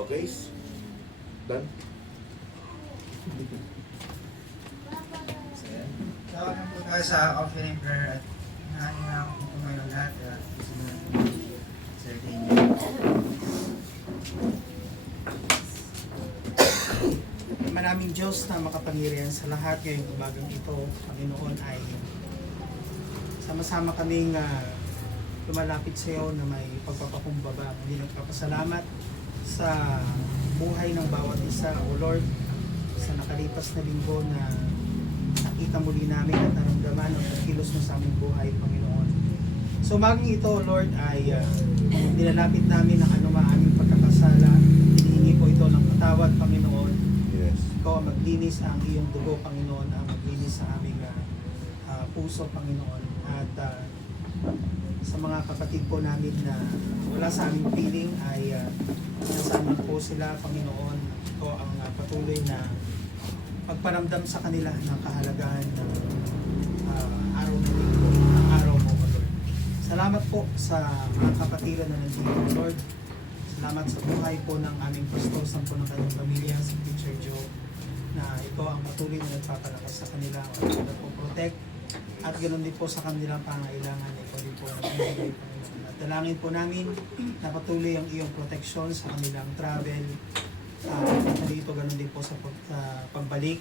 Okay? Done? So, yan. Tawag na po tayo sa offering prayer at hinahangaan ko po ngayon lahat. Gusto na Sir Daniel. Maraming Diyos na makapangyarihan sa lahat ngayong umagang ito, Panginoon, ay sama-sama kaming lumalapit sa iyo na may pagpapakumbaba. Hindi nagpapasalamat sa buhay ng bawat isa, O Lord, sa nakalipas na linggo na nakita muli namin at naramdaman ang pagkilos mo sa aming buhay, Panginoon. So umagang ito, Lord, ay nilalapit namin ang anumang aming pagkakasala. Hinihingi po ito ng patawad, Panginoon. Yes. Ikaw ang maglinis ang iyong dugo, Panginoon, ang maglinis sa aming puso, Panginoon. At sa mga kapatid po namin na wala sa aming piling ay nasaan po sila, Panginoon. Ito ang patuloy na magparamdam sa kanila ng kahalagahan ng araw na linggo, ng araw mo, Lord. Salamat po sa mga kapatiran na nandito, Lord. Salamat sa buhay po ng aming pastor sa po ng kanyang pamilya, si Teacher Joe, na ito ang patuloy na nagpapalakas sa kanila at nagpo-protect at ganoon din po sa kanilang pangailangan. Ito din po nagbibigay, Panginoon. At dalangin po namin na patuloy ang iyong protection sa kanilang travel. Dito ganoon din po sa pagbalik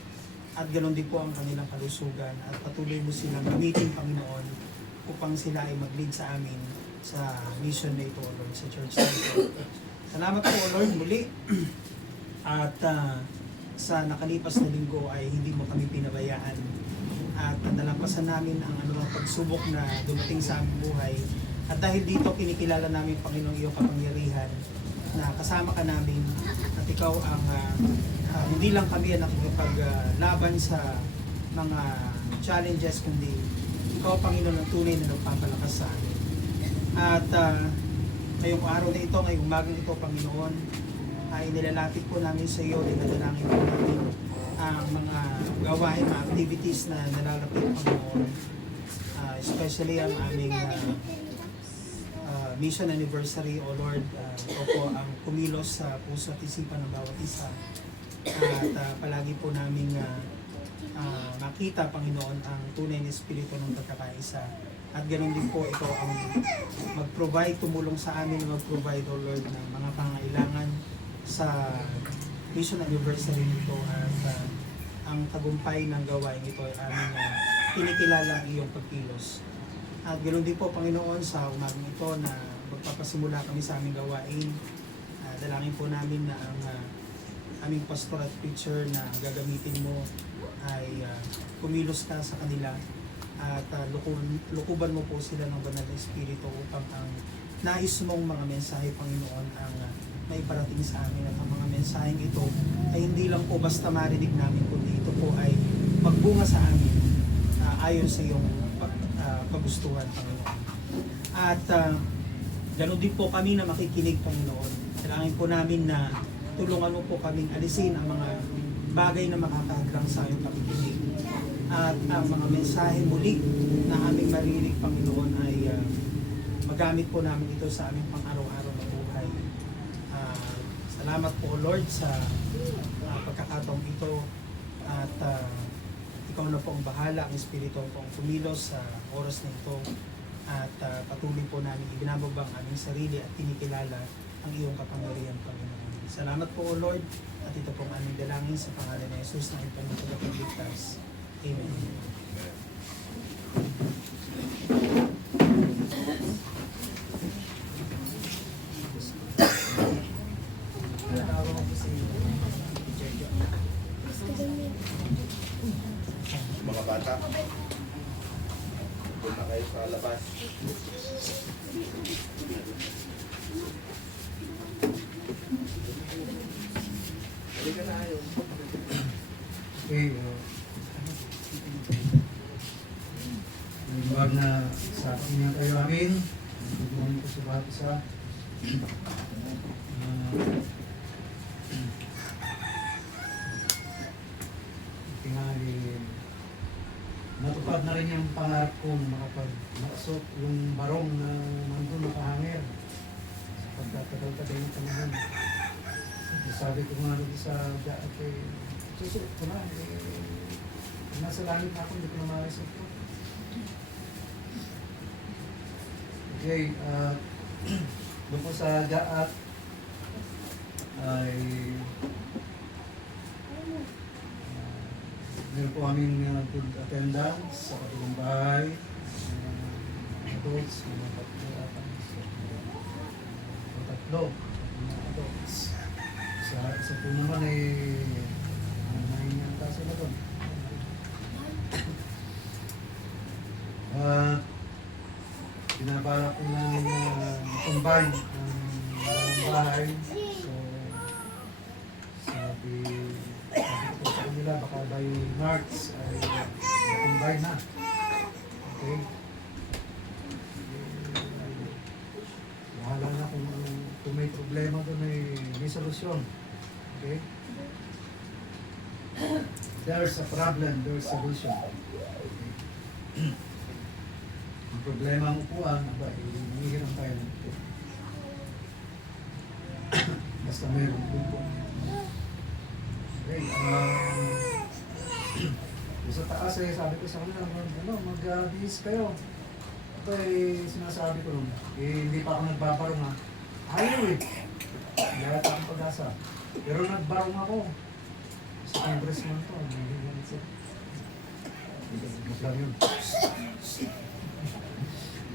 at ganoon din po ang kanilang kalusugan at patuloy mo silang gamitin, Panginoon, upang sila ay mag-lead sa amin sa mission na ito, Lord, sa church na ito. Salamat po, Lord, muli. At sa nakalipas na linggo ay hindi mo kami pinabayaan. At nalampasan namin ang anumang pagsubok na dumating sa aming buhay. At dahil dito, kinikilala namin, Panginoong, iyong kapangyarihan na kasama ka namin at ikaw ang hindi lang kami ang nakikipaglaban sa mga challenges, kundi ikaw, Panginoon, ang tunay na nagpapalakas sa amin. At ngayong araw na ito, ngayong umagang ito, Panginoon, ay nilalapit po namin sa iyo, dinadalangin po namin ang mga gawain, mga activities na nalalapit, Panginoon. Especially ang aming mission anniversary, O Lord. Ito po ang kumilos sa puso at isipan ng bawat isa. At palagi po namin makita, Panginoon, ang tunay na espiritu ng pagkakaisa. At ganoon din po ito ang mag-provide, tumulong sa amin na mag-provide, O Lord, ng mga pangailangan sa mission anniversary nito. At ang tagumpay ng gawain ito ay aming kinikilala ang iyong pagkilos. At ganoon din po, Panginoon, sa umagang ito na magpapasimula kami sa aming gawain. Dalangin po namin na ang aming pastor at preacher na gagamitin mo ay kumilos ka sa kanila at lukuban mo po sila ng banal na espiritu upang ang nais mong mga mensahe, Panginoon, ang may parating sa amin. At ang mga mensaheng ito ay hindi lang po basta marinig namin, kundi ito po ay magbunga sa amin ayon sa iyong pagustuhan, Panginoon. At ganoon din po kami na makikinig, Panginoon. Kailangan po namin na tulungan mo po kaming alisin ang mga bagay na makakahadlang sa iyong pakikinig. At ang mga mensahe muli na aming marinig, Panginoon, ay magamit po namin ito sa aming pang-araw-araw na buhay. Salamat po, Lord, sa pagkakataong ito. At ikaw na po ang bahala, ang Espiritu po ang kumilos sa oras na ito. At patuloy po namin ibinababa ang aming sarili at kinikilala ang iyong kapangyarihan, Panginoon. Salamat po, O Lord, at ito pong aming dalangin sa pangalan ni Jesus na ipang tagapagligtas. Amen. Mga bata, doon na kayo sa labas. Halika na ayaw. Okay, Lord na sa atin niya kayo amin. Tutunan ko sa bawat isa. Tingali, natupad na rin yung pangarap kong makapag-maksok yung barong na nandun nakahangir sa pagkatagal-tagal ng panahon. sabi ko nga rin sa jacket, susuot ko na. Nasa langit na ako, hindi ko na maisip ko. Okay, doon po sa jaat ay meron po kaming good attendance sa katilang bahay. Adults, mga tatlo, mga adults. Isa po naman ay nahinyanta sila doon. Pinabala ko namin combine ang bahay. So, sabi ko sa kanila, baka by March ay combine na. Okay? Bahala na kung may problema doon may solusyon. Okay? There's a problem, there's a solution. Okay? Ang problema ang upuan, nangihiram tayo ng upo. Basta mayroong upo. Okay, sa taas sabi ko sa kanila, mag-bihis kayo. Okay, sinasabi ko lang, hindi pa ako nagbabarong ha. Ayaw lahat akong pag-asa. Pero nagbarong ako. Sa congressman to, nahihiram siya. Hindi lang yun.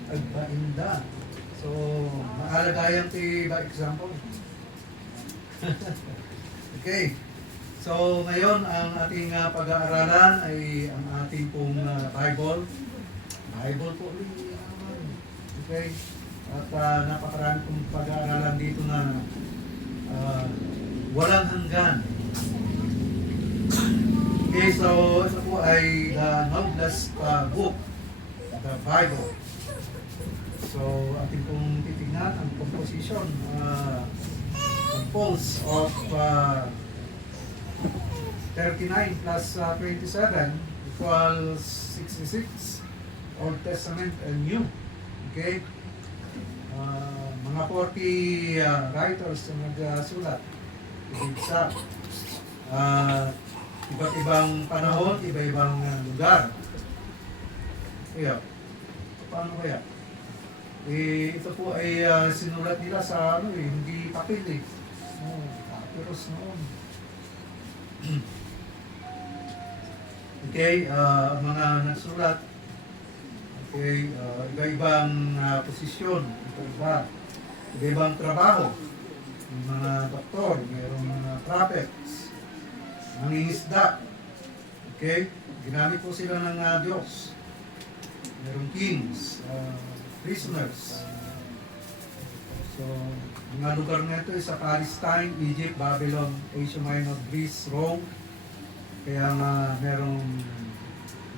Agbainda. So, maalagayan ti by example. Okay. So, ngayon ang ating pag-aaralan ay ang ating pong Bible. Bible po ulit. Okay. At napakarami pong pag-aaralan dito na walang hanggan. Okay, so ito po ay the noblest book, the Bible. So, ating pong titignan ang composition, composed of 39 plus 27 equals 66, Old Testament and New. Okay? Mga 40 writers na nagsulat. Ibigsa. Iba't ibang panahon, iba-ibang lugar. Kaya, paano kaya? Ito po ay sinulat nila sa hindi papel papyrus noon. Okay, mga nagsulat. Okay, iba-ibang posisyon, iba-ibang trabaho. Yung mga doktor, mayroong mga prophets, mangingisda. Okay, ginamit po sila ng Diyos. Mayroong kings, prisoners. So, mga lugar na ito ay sa Palestine, Egypt, Babylon, Asia Minor, Greece, Rome. Kaya nga merong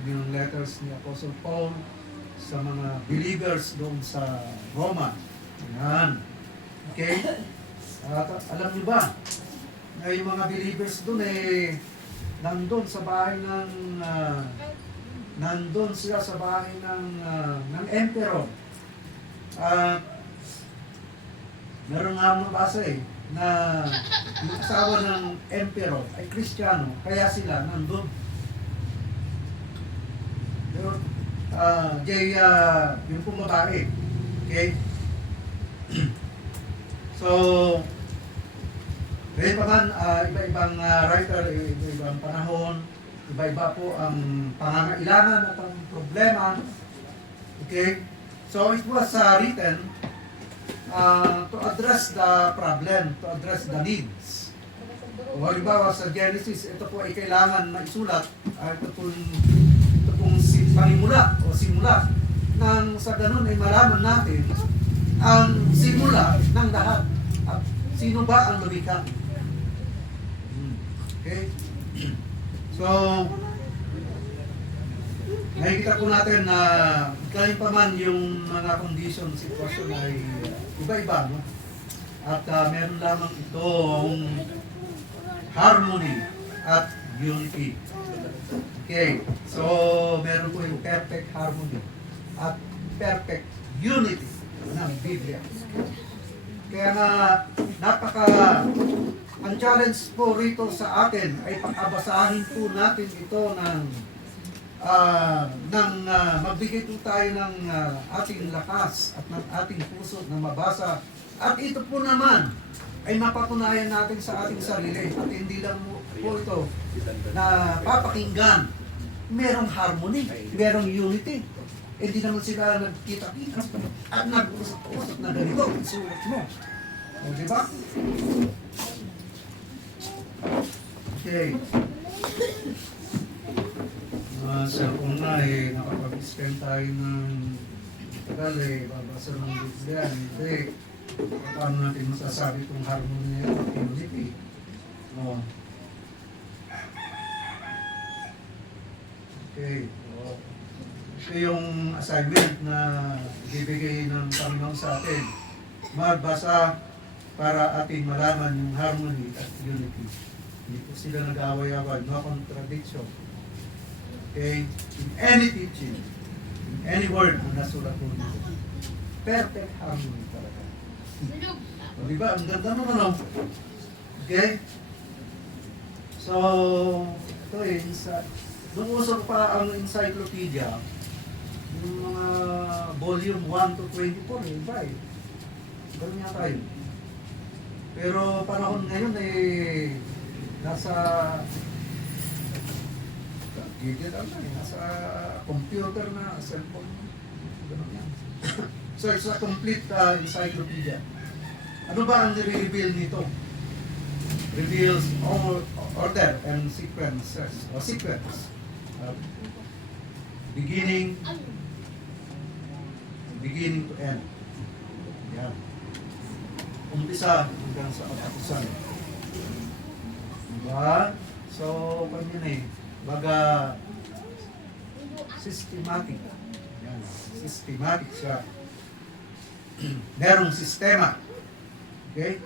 yung letters ni Apostle Paul sa mga believers doon sa Roma. Yan. Okay? At alam niyo ba na yung mga believers doon nandun sa bahay ng nandun sila sa bahay ng emperor. Meron nga nabasa na yung asawa ng emperor ay Kristiyano, kaya sila nandun. Pero, yung pong babae. Okay? So, ngayon pa man, iba-ibang writer, iba-ibang panahon, iba-iba po ang pangangailangan at ang problema. Okay? So, it was written to address the problem, to address the needs. O halimbawa sa Genesis, ito po ay kailangan maisulat, ito pong panimula o simula, nang sa ganun ay malaman natin ang simula ng lahat. At sino ba ang lumikha? Okay? So, nakikita po natin na kahit pa man yung mga condition, sitwasyon ay iba-iba, no? At meron lamang itong harmony at unity. Okay, so meron po yung perfect harmony at perfect unity ng Biblia. Kaya nga, ang ang challenge po rito sa atin ay pag-abasahin po natin ito magbigay po tayo ng ating lakas at ng ating puso na mabasa. At ito po naman ay mapatunayan natin sa ating sarili. At hindi lang po ito na papakinggan. Merong harmony, merong unity. Hindi naman sila nagkita-kita at nag-usap-usap na ganito. Sulat mo. O, diba? Okay. Sa una nakapag-spend tayo ng tagal babasa ng Biblia. Hindi. Paano natin masasabi kung harmony at unity? O. Okay. O. Ito yung assignment na ibibigay ng Panginoon sa atin. Magbasa para ating malaman yung harmony at unity. Hindi po sila nag-away-away, no contradiction. Okay? In any teaching, in any word na nasulat po dito. Perfect harmony talaga. O, diba? Ang ganda naman, no? Okay? So, ito nung usap pa ang encyclopedia, yung mga volume 1 to 24, iba eh. Ganun nga tayo. Pero panahon ngayon nasa digital na nasa computer na, cellphone. Ganun yan. So it's a complete encyclopedia. Ano ba ang nire-reveal nito? Reveals all order and sequences or sequence. Beginning to end. Yan. Umpisa hanggang sa katapusan. Diba? So, kanya baga systematic. Yan. Systematic siya. Merong sistema. Okay?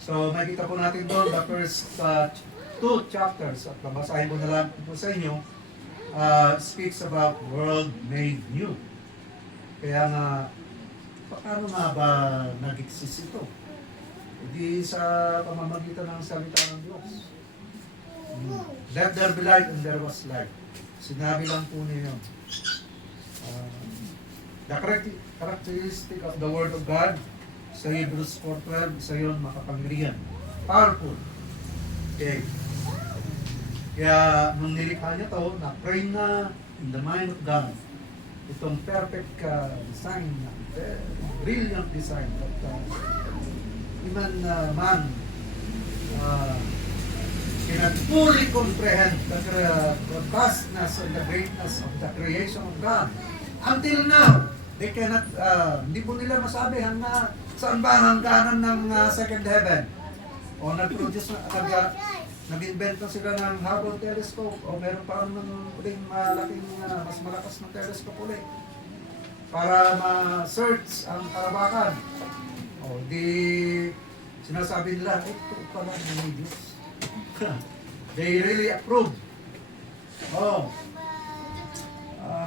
So, makikita po natin doon the first 2 chapters at babasahin ko na lang po sa inyo speaks about world made new. Kaya nga, paano nga ba nag-exist ito? Hindi sa pamamagitan ng salita ng Diyos. Let there be light and there was light. Sinabi lang po niya yun. The characteristic of the Word of God sa Hebrews 4:12, isa yun, makapangyarihan. Powerful. Okay. Kaya nung nilikha niya to, na-pray na in the mind of God. Itong perfect design, brilliant design that even man cannot fully comprehend the vastness and the greatness of the creation of God. Until now, they cannot, hindi po nila masabi saan ba ang hangganan ng second heaven. O nag-produce nag-invent na sila ng Hubble telescope o meron pa ng uling malaking, mas malakas na telescope ulit para ma-search ang karawakan. O di sinasabi nila, ito pala ng Diyos. They really approve. Oh.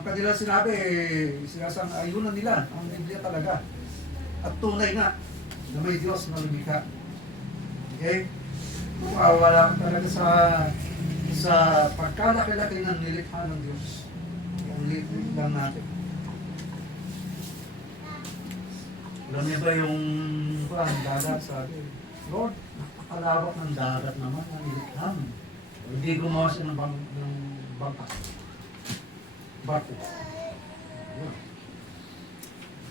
Kanila sinabi, sinasang-ayunan nila ang Biblia talaga. At tunay nga na may Diyos na lumikha. Okay? Wala talaga sa pagkalaki-laki ng nilikha ng Diyos. Ang liit lang natin. Alam niyo ba yung dagat sabi, Lord, napakalawak ng dagat naman ang nilikha. Hindi gumawa siya ng bangka. Barko.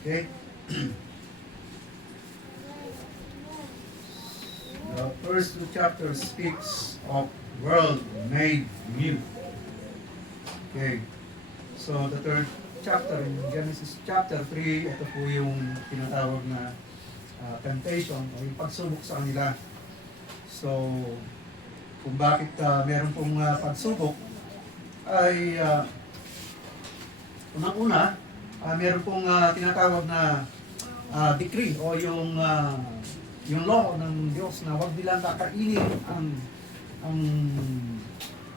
Okay? The first 2 chapters speaks of world made new. Okay. So the 3rd chapter in Genesis chapter 3, ito po yung tinatawag na temptation o yung pagsubok sa kanila. So kung bakit meron pong pagsubok ay unang-una meron pong tinatawag na decree o yung law ng Diyos na huwag nilang kakainin ang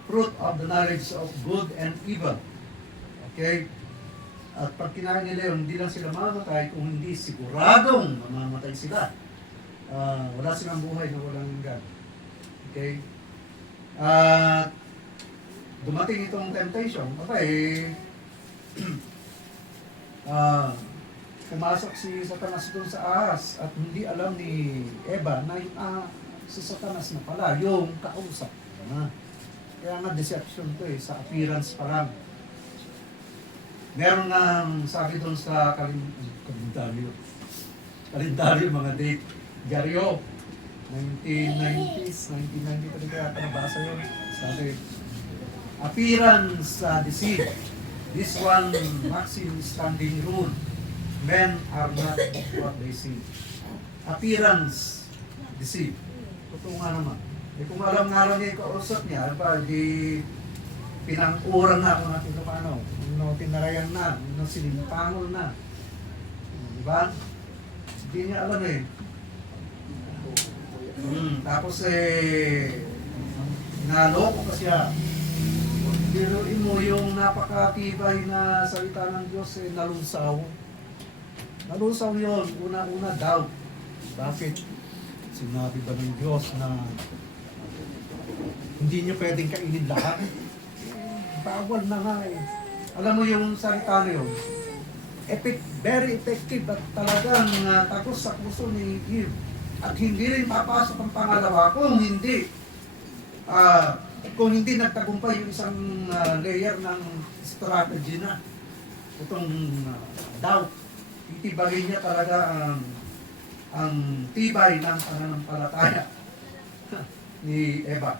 fruit of the knowledge of good and evil. Okay? At pag kinain nila yun, hindi lang sila mamamatay kung hindi siguradong mamamatay sila. wala silang buhay na walang God. Okay? At dumating itong temptation, pumasok si Satanas doon sa ahas at hindi alam ni Eva na si Satanas na pala, yung kausap. Kaya nga deception to sa appearance pa lang. Meron nga sabi doon sa kalendaryo, mga date, Diaryo, 1990s, 1990 pa rin kaya nabasa yun. Sabi, appearance deceive. This one maxim standing rule. Men are not what they see. Appearance deceive. Totoo nga naman. Kung alam nga lang niya yung kausap niya, di pinangkuran na kung natin paano. Tinarayan na, sinimpangol na. Diba? Hindi niya alam tapos naloko pa siya. Biruin mo yung napakatibay na salita ng Diyos, nalunsaw. Nalunsaw yun, una-una doubt. Bakit? Sinabi ba ng Diyos na hindi niyo pwedeng kainin lahat? Bawal na nga Alam mo yung salita na yun, very effective at talagang tagos sa puso ni Eve. At hindi rin papasok ang pangalawa kung hindi nagtagumpay yung isang layer ng strategy na itong doubt. Itibagin niya talaga ang tibay ng pananampalataya ni Eva.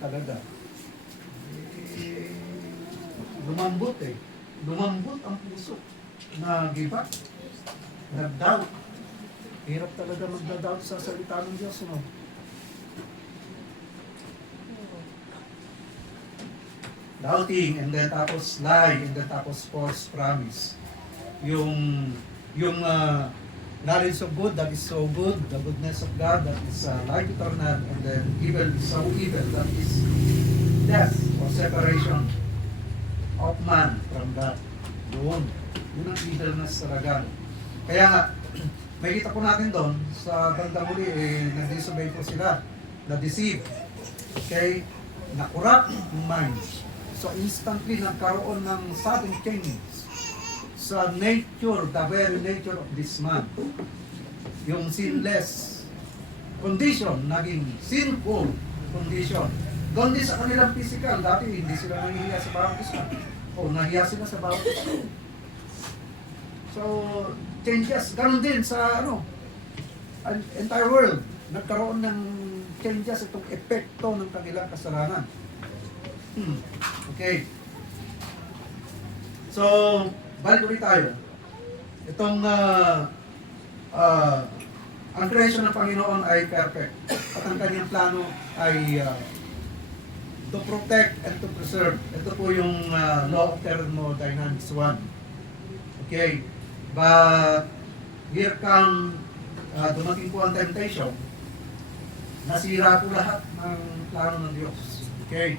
Talaga. Lumambot Lumambot ang puso. Nag-give up. Nag-doubt. Hirap talaga mag-doubt sa salita ng Diyos, no? Doubting, and then tapos lie, and then tapos false promise. Yung knowledge of good, that is so good, the goodness of God, that is life eternal, and then evil is so evil, that is death or separation of man from God. Yun ang evilness talaga. Kaya nga, may kita po natin doon, sa bandang muli, nag-disobey po sila, na-deceive, okay, na-corrupt yung mind. So instantly nagkaroon ng sudden change sa nature, the very nature of this man. Yung sinless condition, naging sinful condition. Doon din sa kanilang physical, dati hindi sila nahihiya sa bawat isa. O nahiya sila sa bawat isa. So, changes, ganun din sa entire world. Nagkaroon ng changes itong epekto ng kanilang kasalanan. Okay. So, balik ulit tayo. Itong ang creation ng Panginoon ay perfect. At ang kanyang plano ay to protect and to preserve. Ito po yung law of thermodynamics 1. Okay. But here come dumating po ang temptation. Nasira po lahat ng plano ng Diyos. Okay.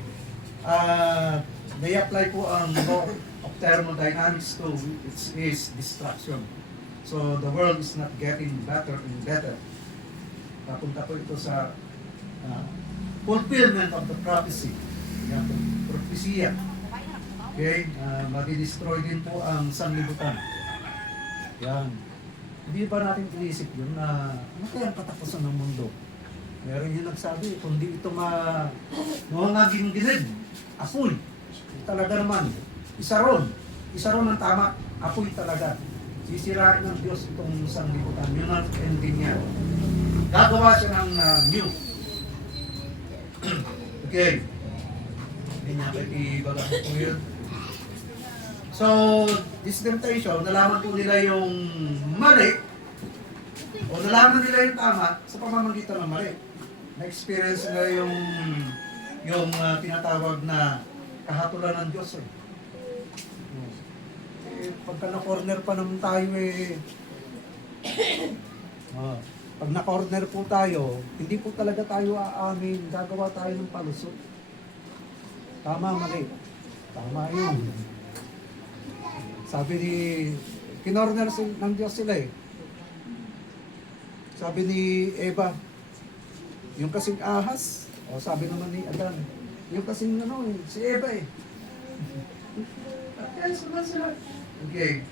May apply po ang law of thermodynamics to is destruction. So the world is not getting better and better. Papunta po ito sa fulfillment of the prophecy. Yan po, propesya. Okay, madi-destroy din po ang sanlibutan. Yan. Hindi ba natin inisip yun na ano kaya ang katapusan ng mundo? Meron yung nagsabi, kung di ito mangaging gilid, apoy. Talaga naman. Isa ron ang tama, apoy talaga. Sisirain ng Diyos itong sanlibutan. Yun ang ending niya. Gagawa siya ng new. Okay. Hindi niya ibaga po yun. So, this temptation, nalaman po nila yung mali o nalaman nila yung tama sa pamamagitan ng mali. Na-experience nila yung tinatawag na kahatulan ng Diyos. Pagka na-corner pa naman tayo pag na-corner po tayo, hindi po talaga tayo aamin, gagawa tayo ng palusot. Tama, mali. Tama yun. Sabi ni Kinorner ng Diyos sila eh. Sabi ni Eva, yung kasing ahas, o sabi naman ni Adan, yung kasing ano eh, si Eva eh. Kaya sumunod sila. Okay.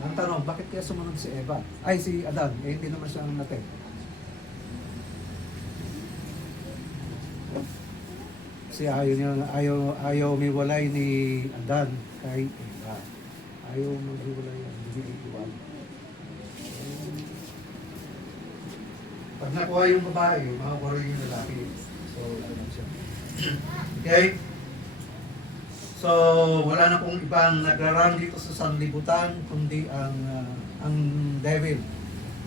Ang tanong, bakit kaya sumunod si Eva? Ay, si Adan, eh hindi naman siya natin. Kasi ayaw miwalay ni Adan kay Eva. Ayaw maghiwalay yan, hindi iiwan. Pag nakuha yung babae, makakuha rin yung lalaki. So, ano siya. Okay? So, wala na pong ibang nagrarun dito sa sanlibutan, kundi ang devil.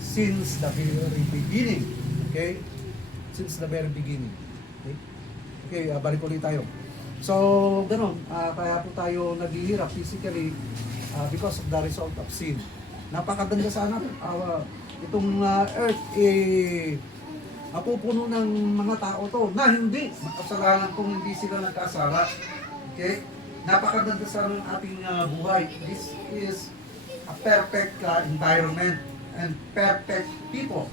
Since the very beginning. Okay? Since the very beginning. Okay? Okay, balik ulit tayo. So, ganun. Kaya po tayo naghihirap physically because of the result of sin. Napakaganda sana. Itong earth, mapupuno ng mga tao to na hindi makasalanan kung hindi sila nagkasala. Okay? Napakaganda sa ating buhay. This is a perfect environment and perfect people.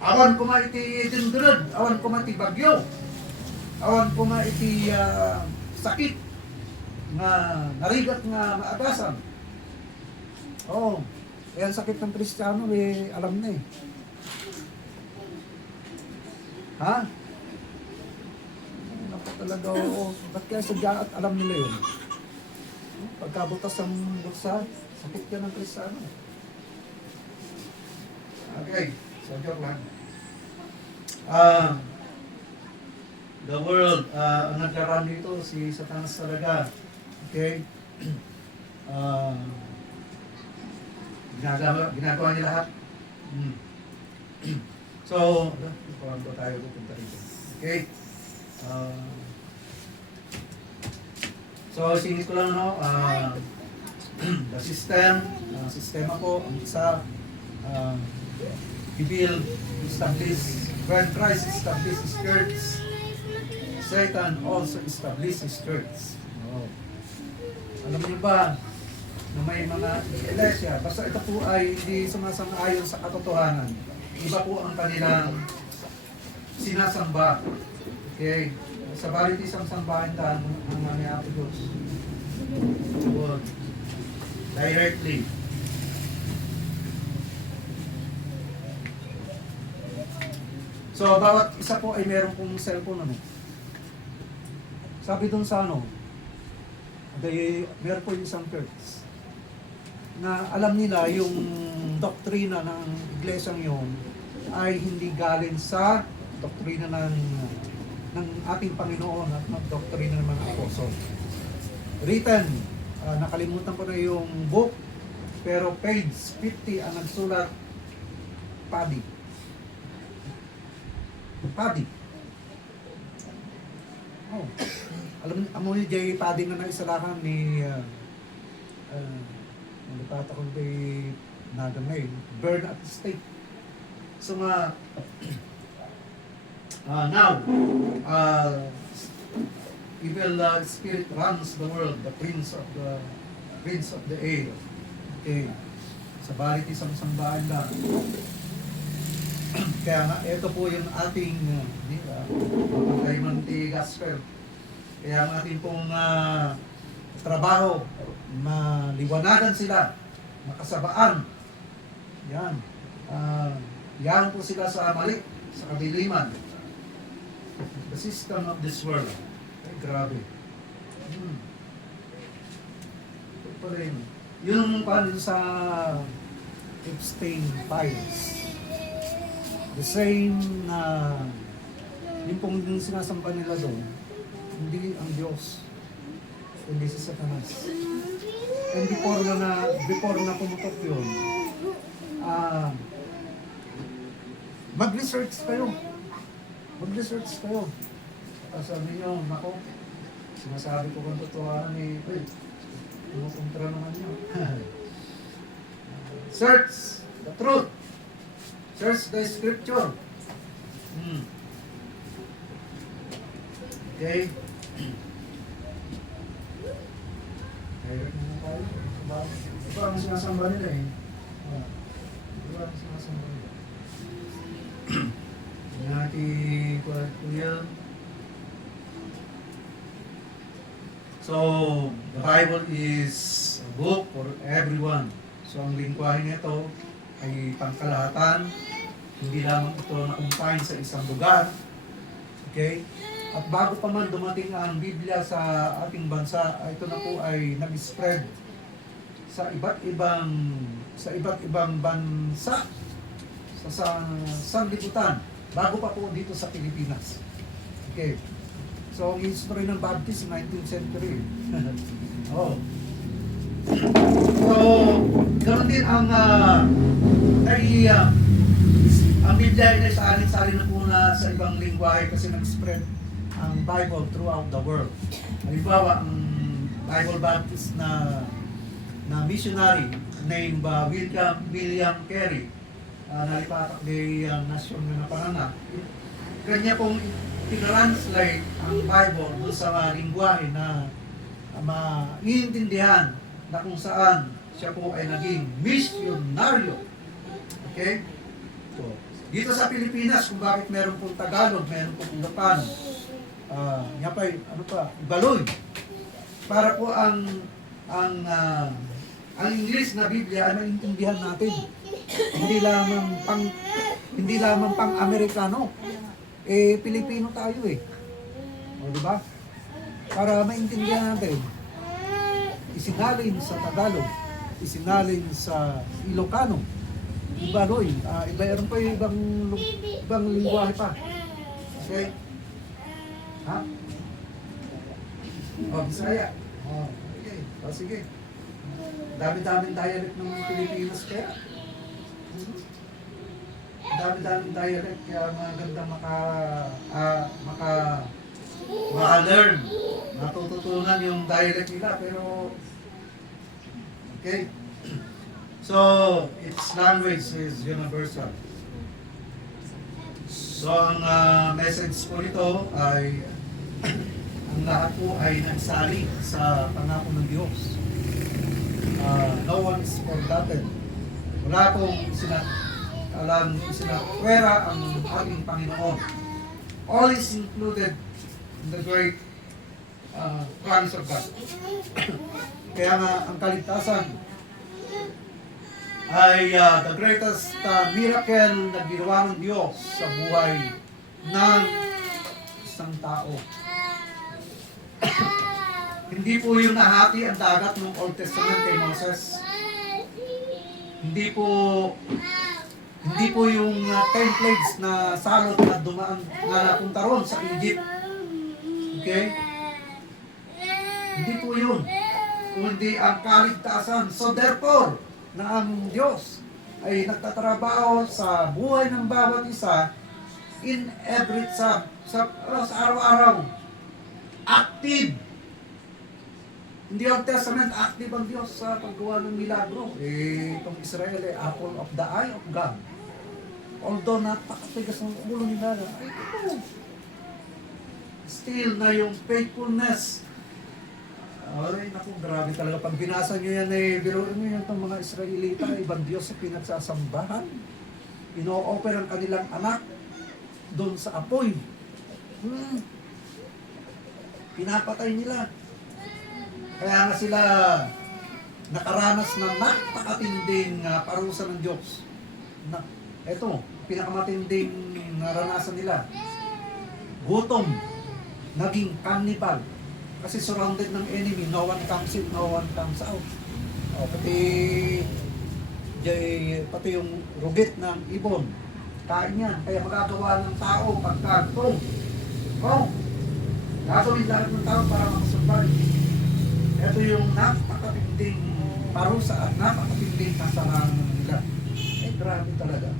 Awan ko ma iti dindrod, awan ko ma iti bagyo, awan ko ma iti sakit nga narigat nga maagasan. Oh, yan sakit ng Kristiyano eh, alam na eh. Ha? Dapat talaga, ba't kaya sadya at alam nila yun? Pagkabutas ng bulsa, sakit yan ng Kristiyano. Okay, so joke lang. The world, ang nagkaroon dito, si Satanas talaga. Okay? Ginagawa niya lahat. So, paano ba tayo pupunta rito? Okay? So, singit ko lang, no? The system, sistema po, ang isa, i-build, establish, when Christ establishes church, Satan also establishes church. Oh. Alam niyo ba, na may mga iglesia, basta ito po ay hindi sumasang-ayon sa katotohanan. Iba po ang kanilang sinasamba. Okay? Sa balit isang sambahan daan ang mga Diyos. Directly. So, bawat isa po ay meron pong cellphone ano. Sabi dun sa ano, meron po yung isang church na alam nila yung doktrina ng iglesyang yun ay hindi galing sa doktrina ng ating Panginoon at ng doktrina ng mga apostol. Written, nakalimutan ko na yung book, pero page 50 ang nagsulat, Paddy. Oh. Alam mo yung J. Paddy na naisalakan ni nalipata ko kay Nagamay, burn at stake. So now, evil spirit runs the world, the prince of the air. Okay. Sa balit isang sambahan lang. Kaya nga, ito po yung ating Kaymanti Gospel. Kaya ang ating pong trabaho, maliwanagan sila, makasabaan. Yan. Yan po sila sa mali, sa kadiliman. The system of this world. Ay, grabe. Ito pala yun. Yung paano sa Epstein Files. The same na yung pong sinasamba nila doon, hindi ang Diyos, kundi si Satanas. And before na pumutok yun, mag-research kayo. Sabi nyo, nako, sinasabi ko kung totohanan eh, kumukontra naman nyo. Search the truth. Search the scripture. Okay? Ayun na tayo. Ito ang sinasamba nila eh. Ito ang sinasamba nila. Natin ko yan. So, the Bible is a book for everyone. So, ang lingwahe nito ay pangkalahatan. Hindi lamang ito na-confine sa isang lugar. Okay? At bago pa man dumating ang Biblia sa ating bansa, ito na po ay nag-spread sa iba't ibang bansa sa sanlibutan bago pa po dito sa Pilipinas. Okay. So, ang history ng Baptist, 19th century. Oh. So, ganoon din ang ang Biblia ay naisalin-salin na po na sa ibang lingwahe kasi nag-spread ang Bible throughout the world. Halimbawa, ang Bible Baptist na missionary named William Carey, nalipatak kay nasyon na panana. Kanya pong tinranslate ang Bible doon sa mga lingwahe na maiintindihan na kung saan siya po ay naging misyonaryo. Okay? So, dito sa Pilipinas, kung bakit meron pong Tagalog, meron pong Ilocano, Baloy. Para po ang English na Biblia ay maintindihan natin. Hindi lamang pang Amerikano. Pilipino tayo eh. O, di ba? Para maintindihan natin. Isinalin sa Tagalog, isinalin sa Ilocano, Baloy, meron pa yung ibang lingwahe pa. Okay? Ha? Bisaya. Okay. Sige. Dami-daming dialect ng Pilipinas kaya. Dami-daming dialect kaya maganda maka-learn. Matututunan yung dialect nila pero okay. So, its language is universal. So, ang message po nito ay ang lahat po ay nagsali sa pangako ng Diyos. No one is forgotten. Wala pong isinapwera ang ating Panginoon. All is included in the great promise of God. Kaya nga, ang kaligtasan ay the greatest miracle na ginawa ng Diyos sa buhay ng isang tao. Hindi po yung nahati ang dagat ng Old Testament kay Moses. Hindi po yung 10 plagues na salot na dumaan na napunta ron sa Egypt. Okay? Hindi po yun. Kundi ang kaligtasan. So therefore, na ang Diyos ay nagtatrabaho sa buhay ng bawat isa in every sa araw-araw. Active. Hindi Old Testament, active ang Diyos sa paggawa ng milagro. Itong Israel ay apple of the eye of God. Although napakatigas ng ulo nila, ay ito. Still na yung faithfulness. Ay, naku, grabe talaga. Pag binasa nyo yan, biruin nyo yan itong mga Israelita, ibang Diyos sa pinagsasambahan. Ino-offer ang kanilang anak doon sa apoy. Pinapatay nila. Kaya nga sila nakaranas ng napakatinding parusa ng Diyos. Ito, pinakamatinding naranasan nila. Gutom, naging cannibal. Kasi surrounded ng enemy, no one comes in, no one comes out. Pati yung rugit ng ibon, kain yan. Kaya magagawa ng tao pagkagpong. Gagawin lahat ng tao para makasurvive. Ito yung napakatinding parusa at napakatinding kasalanan nila. Grabe talaga.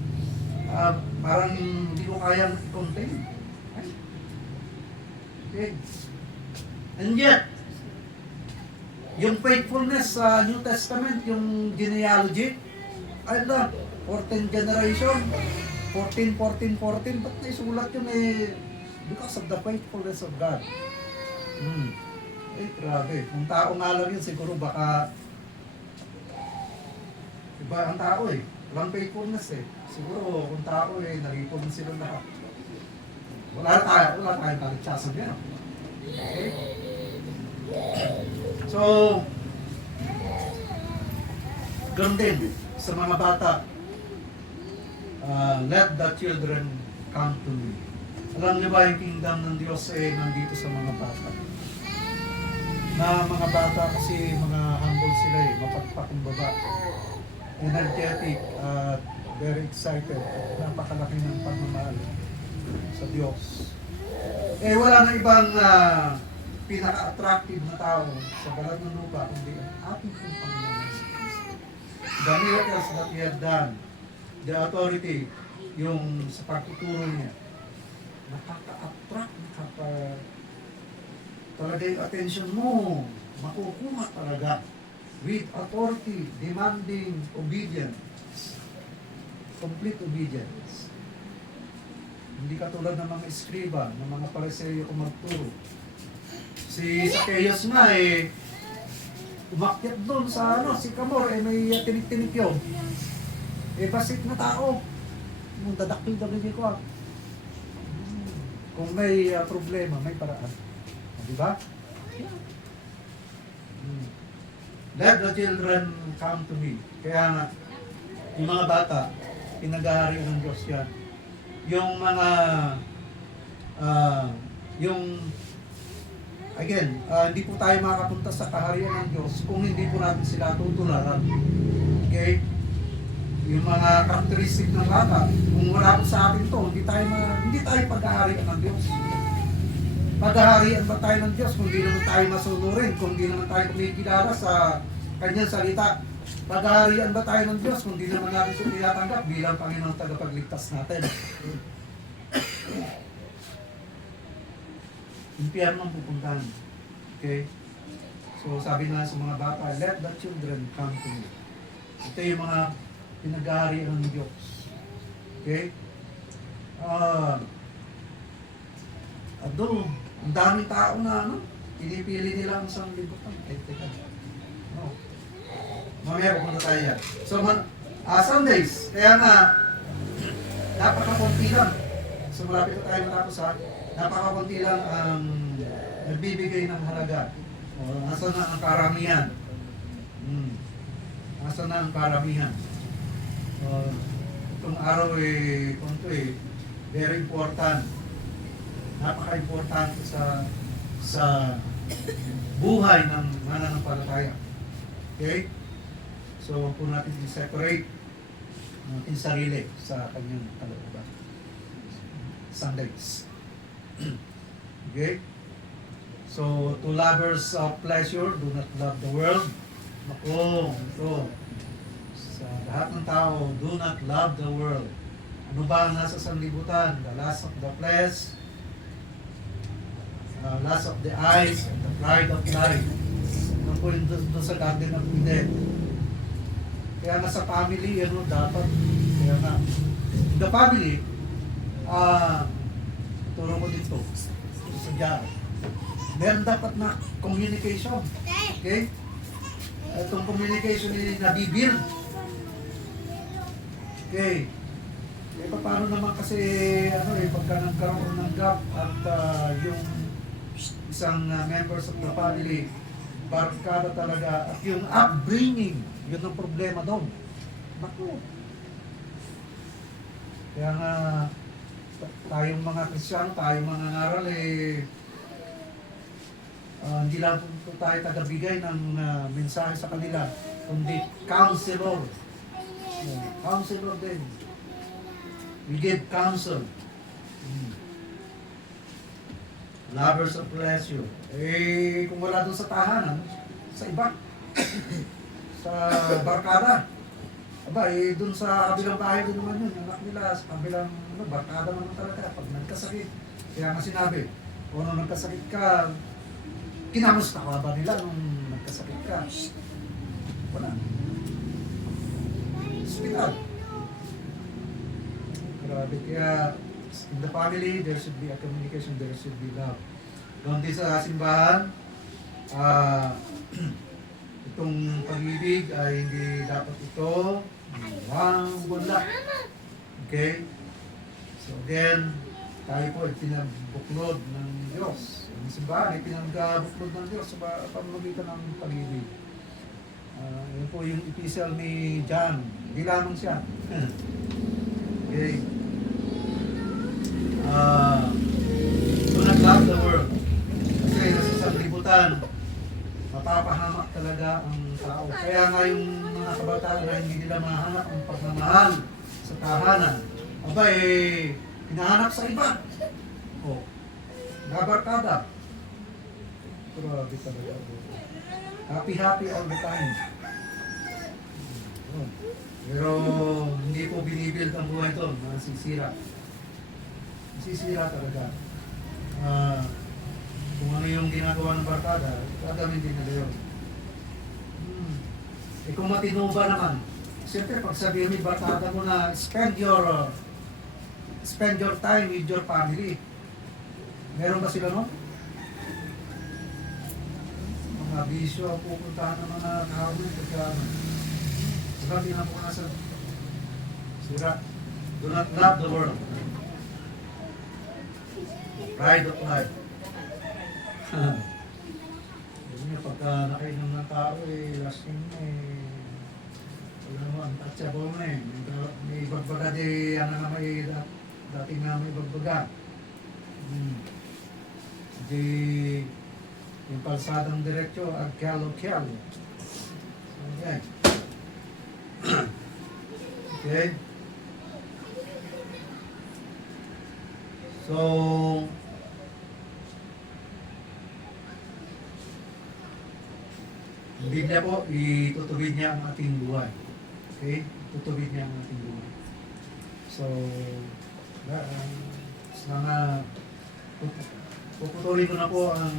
Parang hindi ko kayang i-contain. Okay. And yet, yung faithfulness sa New Testament, yung genealogy, ay lang, 14 generation, 14, ba't naisulat yun because of the faithfulness of God. Grabe. Kung tao nga lang yun, siguro baka Iba ang tao eh. Walang faithfulness eh. Siguro kung tao eh, nalipon sila lahat. Wala tayong kaligtasan yan. Okay? So, ganoon din sa mga bata. Let the children come to me. Alam niyo ba yung kingdom ng Diyos eh nandito sa mga bata? Na mga bata kasi mga humble sila eh, mapagpakumbaba, energetic, at very excited, napakalaki ng pagmamahal sa Diyos. Eh wala na ibang pinaka-attractive na tao sa balat ng lupa kundi ang ating Panginoon. The miracles that He has done, the authority, yung sa pagtuturo niya, nakaka-attract, talaga yung attention mo, makukuha talaga with authority, demanding obedience, complete obedience. Hindi katulad ng mga eskriba, ng mga pariseyo kung magturo. Si Zacchaeus nga eh, umakyat doon sa si Camor, eh may tinik-tinik yun. Eh basit na tao. Nung dadakpil-dabili ko kung may problema, may paraan. Diba? Let the children come to me. Kaya nga, yung mga bata, pinag-ahari ng Diyos yan. Yung mga, hindi po tayo makapunta sa kaharian ng Diyos kung hindi po natin sila tutularan. Okay? Yung mga karakteristik ng bata, kung wala po sa atin to, hindi tayo pag-aharian ng Diyos. Pag-aharian ba tayo ng Diyos kung hindi naman tayo masunurin, kung hindi naman tayo kumikilala sa Kanyang salita? Pag-aharian ba tayo ng Diyos kung hindi naman natin siya tinatanggap bilang Panginoong tagapagligtas natin? Impyerno ang pupuntahan. Okay? So sabi na sa mga bata, let the children come to me. Ito yung mga pinag-aharian ng Diyos. Okay? Doon, ang daming tao na pinipili nila ang isang libutan. Teka. No. Mamaya pupunta tayo yan. So, Sundays, kaya nga, napakakunti lang. So, malapit na tayo matapos napakakunti lang ang nagbibigay ng halaga. Nasaan na ang karamihan? Nasaan na ang karamihan? Itong araw very important. Napaka-importante sa buhay ng mananampalataya. Okay? So, kung natin i-separate natin sarili sa kanyang kalooban. Sundays. Okay? So, to lovers of pleasure, do not love the world. Ako, ito. Sa lahat ng tao, do not love the world. Ano ba ang nasa sanlibutan? The lust of the flesh, lust of the eyes, and the pride of life. Ano po yung doon sa Garden of Eden. Kaya nga sa family, dapat. Kaya nga, the family, turo ko dito, sa Jara. Meron dapat na communication. Okay? Itong communication ay nabibuild. Okay. Eh, paano naman kasi, pagka nagkaroon ng gap at yung isang members of the family, barkada talaga, at yung upbringing, yun ang problema doon. Naku. Kaya nga, tayong mga Kristyano, tayong mga ngaral, hindi lang po tayo tagabigay ng mensahe sa kanila, kundi counselor. Counselor din. We give counsel. Lovers of pleasure. Kung wala doon sa tahanan, sa iba, sa barkada. Doon sa kabilang bahay doon naman yun, anak nila, sa kabilang barkada naman talaga, pag nagkasakit. Kaya nga sinabi, kung nagkasakit ka, kinamusta ka ba nila nung nagkasakit ka? Wala. Hospital. Grabe. Kaya in the family, there should be a communication, there should be love. Doon din sa simbahan, itong pag-ibig ay hindi dapat ito Walang buwan. Okay? So again, tayo po ay pinabuklod ng Diyos. Ang simbahan ay pinagbuklod ng Diyos sa pamamagitan ng pag-ibig. Yun po yung epistle ni John. Hindi lamang siya. Okay. Do not love the world. Kasi nasa sanglibutan, mapapahamak talaga ang tao. Kaya nga yung mga kabataan na hindi nila mahanap ang pagmamahal sa tahanan. Aba hinahanap sa iba. O, gabarkada. Grabe talaga. Happy all the time. Pero hindi po binibuild ang buhay ito. Nasisira. Nasisira talaga. Kung ano yung ginagawa ng barkada, gagawin din nila yun. Kung matino ba naman, siyempre pag sabihin ni barkada mo na spend your time with your family. Meron ba sila no? Mga bisyo ang pupuntahan ng mga tao ng pagkano. Sabi na po nasa sira. Do not love the world. Pride of life. Yun nga, pagka nakainom ng tao lasing wala mo, untouchable na may bagbaga dating na may bagbaga. Di yung palsadang diretsyo, agkyalo-kyalo. So, okay. Okay. So, ang Biblia po, itutubid niya ang ating buhay. Okay? Tutubid niya ang ating buhay. So, sana puputulin ko na po ang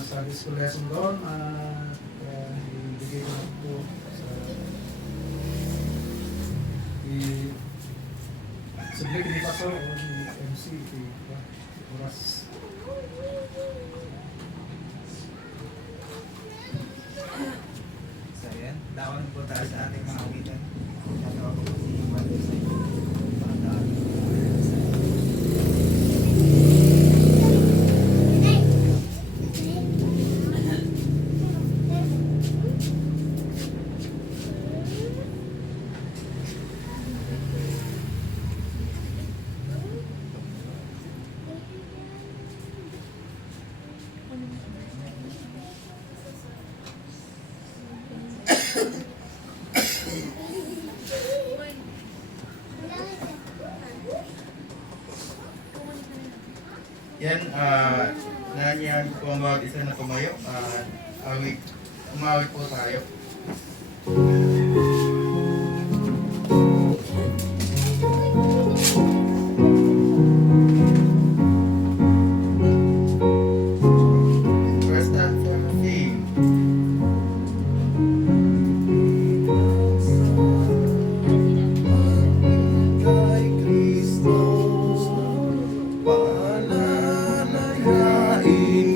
Sunday school lesson doon at ibigay ko na po sa subject ni Pastor o ni MC oras. So yan, dawan po tayo sa ating mga awitan. Nagawa po kasi yung balik sa inyo. Yan, nanyan po ang bawat isa na tumayo. Umawit po tayo. First answer, C. Kay Kristo, pananayain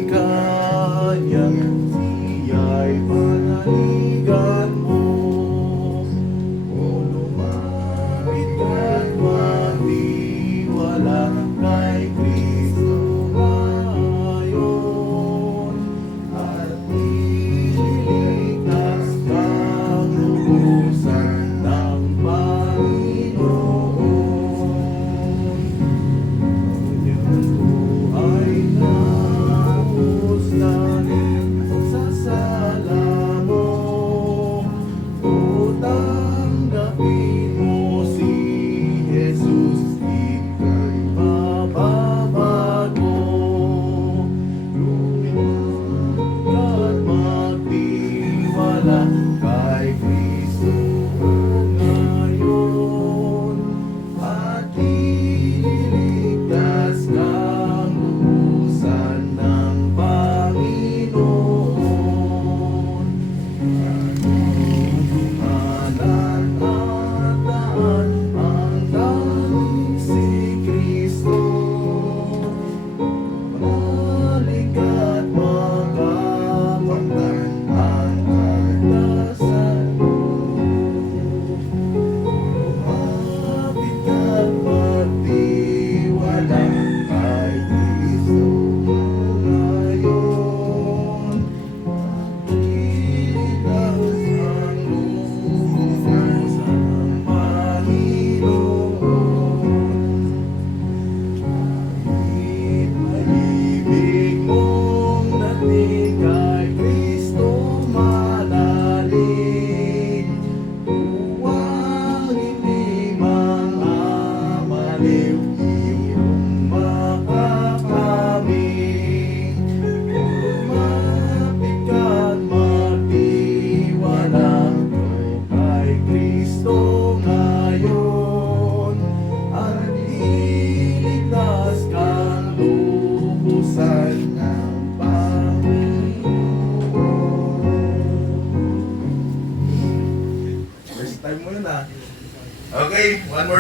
ka niya, siya'y panaligan mo.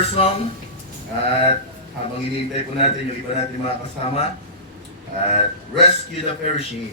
song. At habang hinihintay po natin yung iba natin mga kasama, at Rescue the Perishing.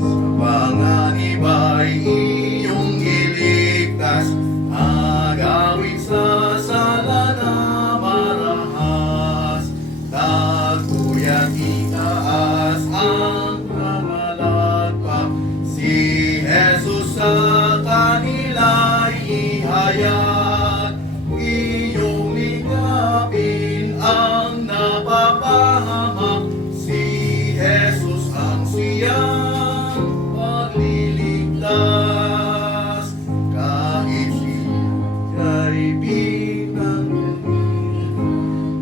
Sa panganib ay iyong iligtas, agawin sa sala na marahas, taguyat itaas ang kamalagpak, si Jesus sa kanila ihayag, iyong ligapin ang napapahamak, si Jesus ang siyang magliligtas, kahit siya'y pinangunin,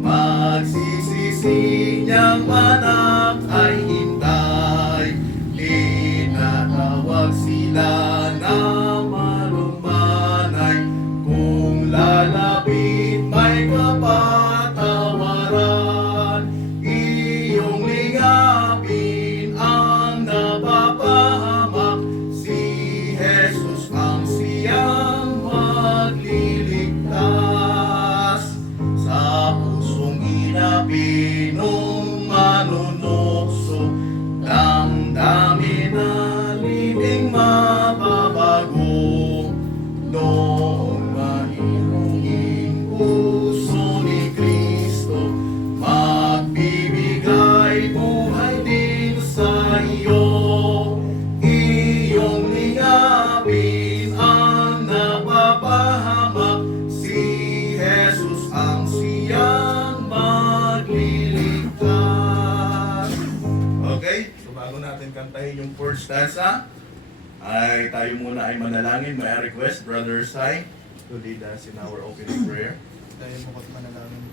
magsisisi niyang anak ay hintay, tinatawag sila na malumanay, kung lalapit may kapatawaran, iyong ligapin ang napapahamak, si Jesus ang siyang magliligtas, sa pusong inapinong manunokso, damdamin na libing mababago, noong mahirungin puso ni Kristo, magbibigay buhay din sa iyo, iyong ligapin ang napapahamak, si Jesus ang siyang magliligtas. Okay, so bago natin kantahin yung fourth stanza, ay tayo muna ay manalangin. May I request Brother Sai to lead us in our opening prayer. Tayo mukot manalangin.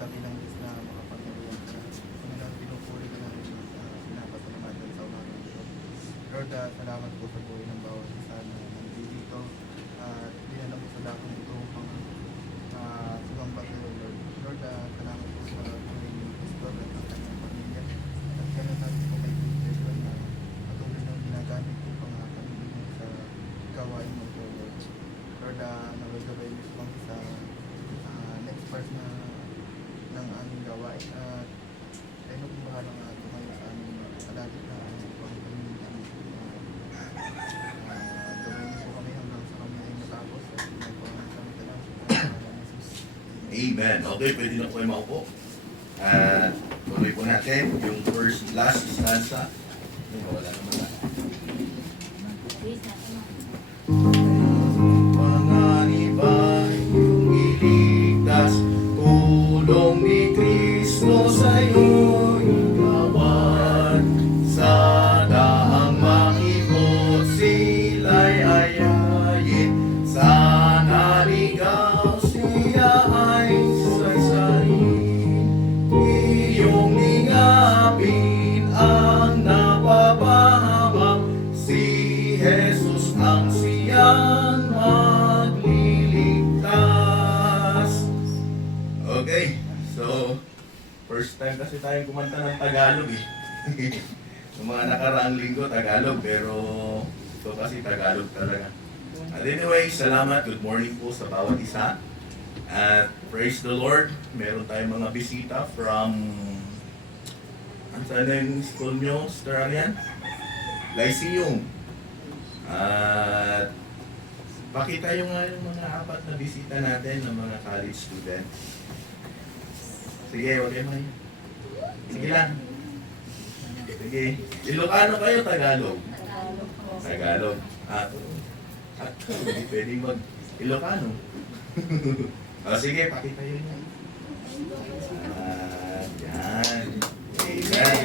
Tabi ng Diyos na makapangyarihan ka. Panginoon, pinupuri ka namin at pinapasalamatan sa umaga ng ito. Lord, salamat po sa buhay ng bawat isa na nandito. At dinala mo sa dakong ito upang sumamba sa iyo, Lord. Lord, salamat po sa buhay ni Pastor at ang kanyang pamilya. At gano'n natin po kay Pastor na patuloy na ginagamit po pang pamilya sa gawain mo ito, Lord. Lord, nawagabay mo pang sa next part na ng aming gawain. Tayo na kung bahala nga tumayo sa aming palagit na pang pamilya namin. Gawin niyo po kami hanggang sa kami ay matapos at nagpapangalaman kami sa lang sa Jesus. Amen. Okay, pwede na po kayo maupo. At tuloy po natin yung last stanza. Wala naman na. Panganib ay iyong iligtas, tulong ni Kristo sa'yo'y gawan. Sa daang makikot sila'y ayayin, sa naligaw siya ay saysayin. Iyong ligapin ang napapahamak, si Jesus ang siyang magliligtas. Okay, so first time kasi tayong kumanta ng Tagalog eh. Yung mga nakaraang linggo Tagalog, pero ito kasi Tagalog talaga. At anyway, salamat, good morning po sa bawat isa. At praise the Lord, meron tayong mga bisita from, ano saan na yung school nyo, Sister Arian? Lyceum. At pakita yung mga apat na bisita natin ng mga college students. Sige, okay mo yun. Sige lang. Sige. Ilocano kayo, Tagalog? Tagalog. At hindi pwedeng mag Ilocano. Sige, pakita yun yan. Yan. Amen.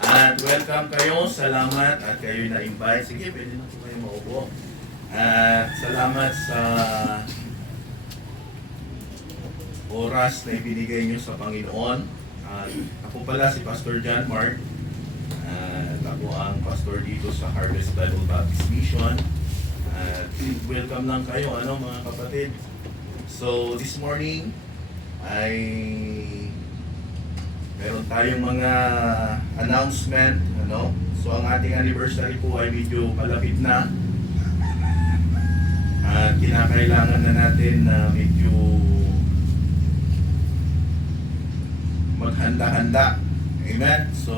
At welcome kayo, salamat at kayo na-invite. Sige, pwede na po kayo maupo. At salamat sa oras na ibinigay nyo sa Panginoon. Ako pala si Pastor John Mark. Ako ang pastor dito sa Harvest Bible Baptist Mission. Welcome lang kayo, mga kapatid. So this morning, ay meron tayong mga announcement, ano? So ang ating anniversary po ay medyo malapit na. At kinakailangan na natin na medyo maghanda-handa. Amen? So,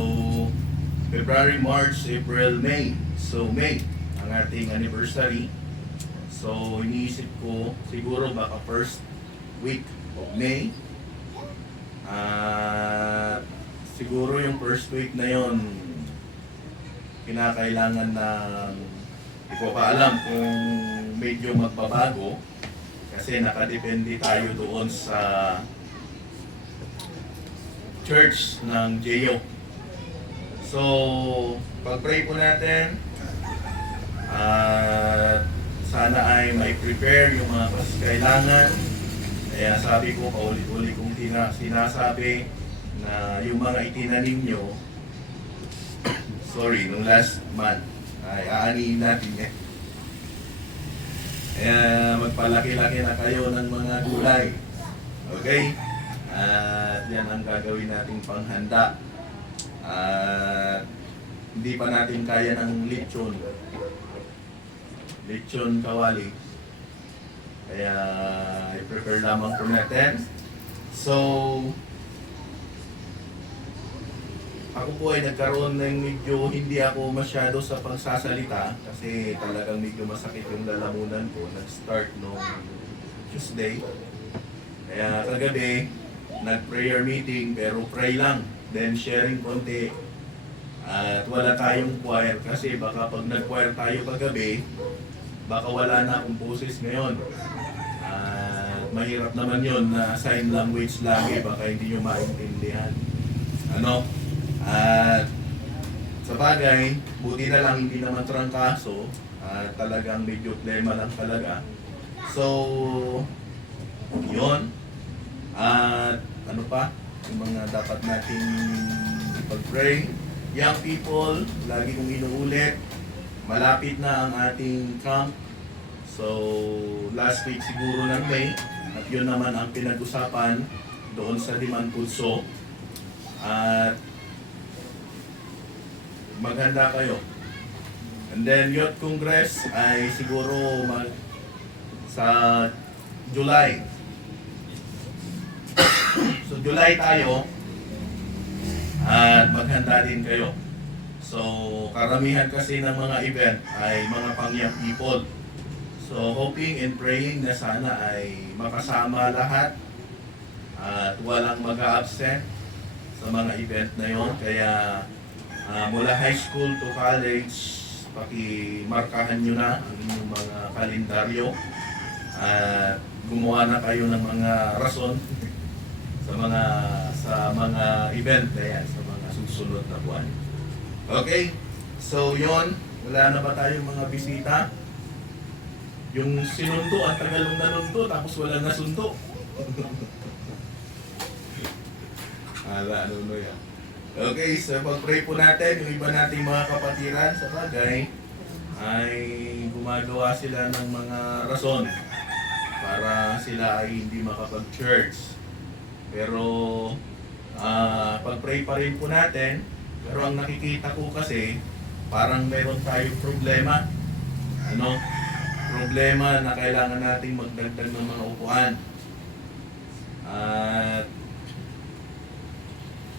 February, March, April, May. So, May ang ating anniversary. So, iniisip ko siguro baka first week of May. Siguro yung first week na yon kinakailangan na hindi ko pa alam kung medyo magbabago kasi nakadepende tayo doon sa church ng JO. So, pag-pray po natin at sana ay may prepare yung mga kailangan. Kaya sabi ko, paulit-ulit kong sinasabi na yung mga itinanim nyo, sorry, nung last month, ay aanihin natin eh. Kaya magpalaki-laki na kayo ng mga gulay. Okay? At yan ang gagawin nating panghanda. At hindi pa natin kaya ng lechon. Lechon kawali. Kaya i-prepare lamang po natin. So, ako po ay nagkaroon ng medyo hindi ako masyado sa pagsasalita kasi talagang medyo masakit yung lalamunan ko. Nag-start noong Tuesday. Kaya kagabi, nag-prayer meeting pero pray lang. Then sharing konti. At wala tayong choir kasi baka pag nag-choir tayo kagabi, baka wala na akong boses ngayon. Mahirap naman yon na sign language lagi, baka hindi nyo maintindihan. Ano? At sa bagay, buti na lang hindi naman trangkaso. Talagang medyo plema lang talaga. So, yun. At ano pa? Yung mga dapat nating pag-pray. Young people, lagi kong inuulit, malapit na ang ating camp. So, last week siguro ng May. At yun naman ang pinag-usapan doon sa Liman Pulso. At maghanda kayo. And then Youth Congress ay siguro sa July. So July tayo at maghanda din kayo. So karamihan kasi ng mga event ay mga pang-young people. So hoping and praying na sana ay makasama lahat at walang mag-a-absent sa mga event na yon. Kaya mula high school to college, pakimarkahan nyo na ang inyong mga kalendaryo at gumawa na kayo ng mga rason sa mga event na yan, sa mga susunod na buwan. Okay? So yon, wala na ba tayong mga bisita? Yung sinundo at tagalong nanundo tapos wala nasundo. Ano yan. Okay, so pag-pray po natin, yung iba nating mga kapatiran sa bagay ay gumagawa sila ng mga rason para sila ay hindi makapag-church. Pero pag-pray pa rin po natin, pero ang nakikita ko kasi parang meron tayong problema. Ano? Problema na kailangan nating magdagdag ng mga upuan. At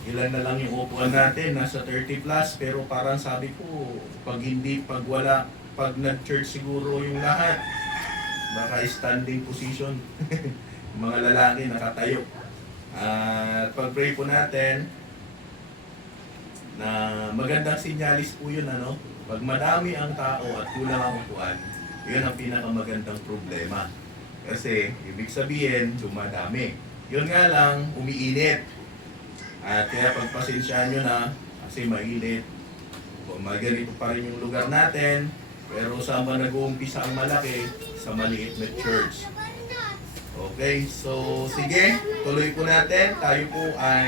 ilan na lang yung upuan natin, nasa 30 plus, pero parang sabi ko, pag nag-church siguro yung lahat, baka standing position, mga lalaki nakatayo. At pag-pray po natin, na magandang sinyalis po yun, ano? Pag madami ang tao at kulang ang upuan, yun ang pinakamagandang problema. Kasi, ibig sabihin, dumadami. Yun nga lang, umiinit. At kaya pagpasensyaan nyo na, kasi mainit. Maganito pa rin yung lugar natin, pero saan ba nag-uumpisa ang malaki? Sa maliit na church. Okay, so sige, tuloy po natin. Tayo po ay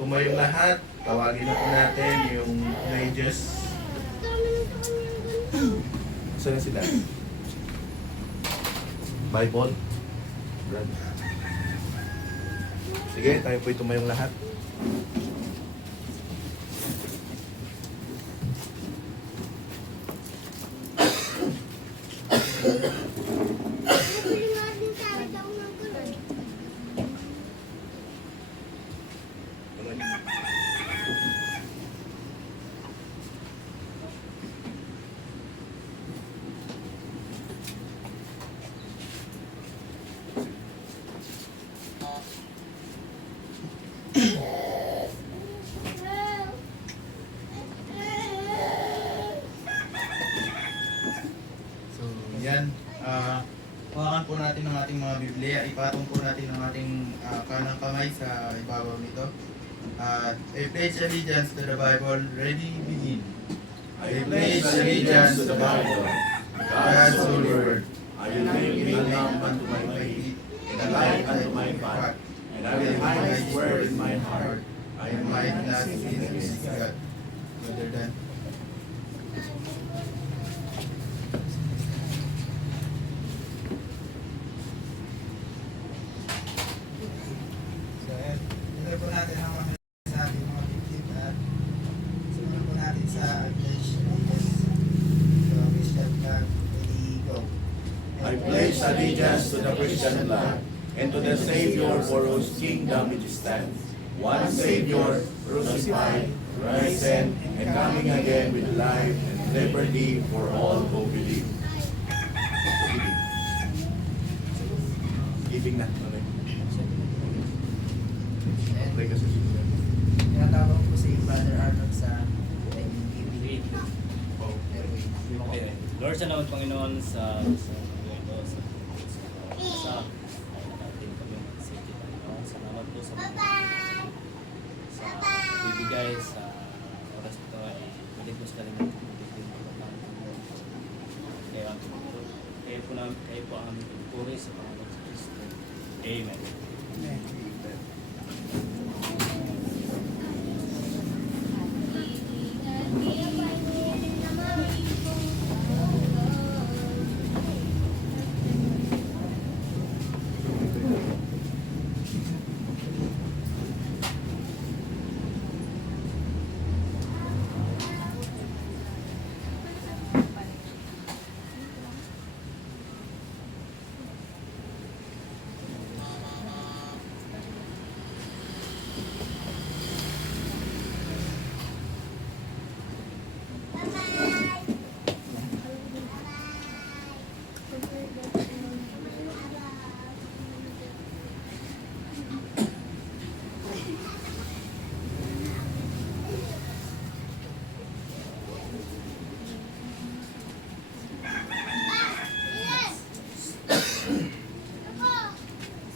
tumayong lahat. Tawagin na po natin yung pledges. Saan sila? Bible? Brother. Sige, tayo po'y tumayong lahat. So, yan. Hawakan po natin ang ating mga Biblia. Ipatong po natin ang ating kanang kamay sa ibabaw nito. At I pledge allegiance to the Bible. Ready, begin. I pledge allegiance to the Bible, God's holy word. I will make it a lamp unto my feet, and a light unto my path. And I will hide His word in my heart. I might not sin against God. Brother Dan. So, ayan. Ito po natin ang mga sa ating mga Biblia at simulan po natin sa pledge allegiance. So, Christian flag, ready, go. I pledge allegiance to the Christian flag and to the Savior for whose kingdom it stands, one Savior, crucified, risen, and coming again with life and liberty for all who believe. Giving na. Okay kasi siguro. Tinatawag ko si Brother Arnold sa Thanksgiving. Okay. Lord, salamat Panginoon sa ito, sa natin kami magsiti, Panginoon. Salamat po sa bibigay sa oras ito ay maligos ka rin natin kayo po ang aming pagpuri sa Panginoon sa Kristo. Amen.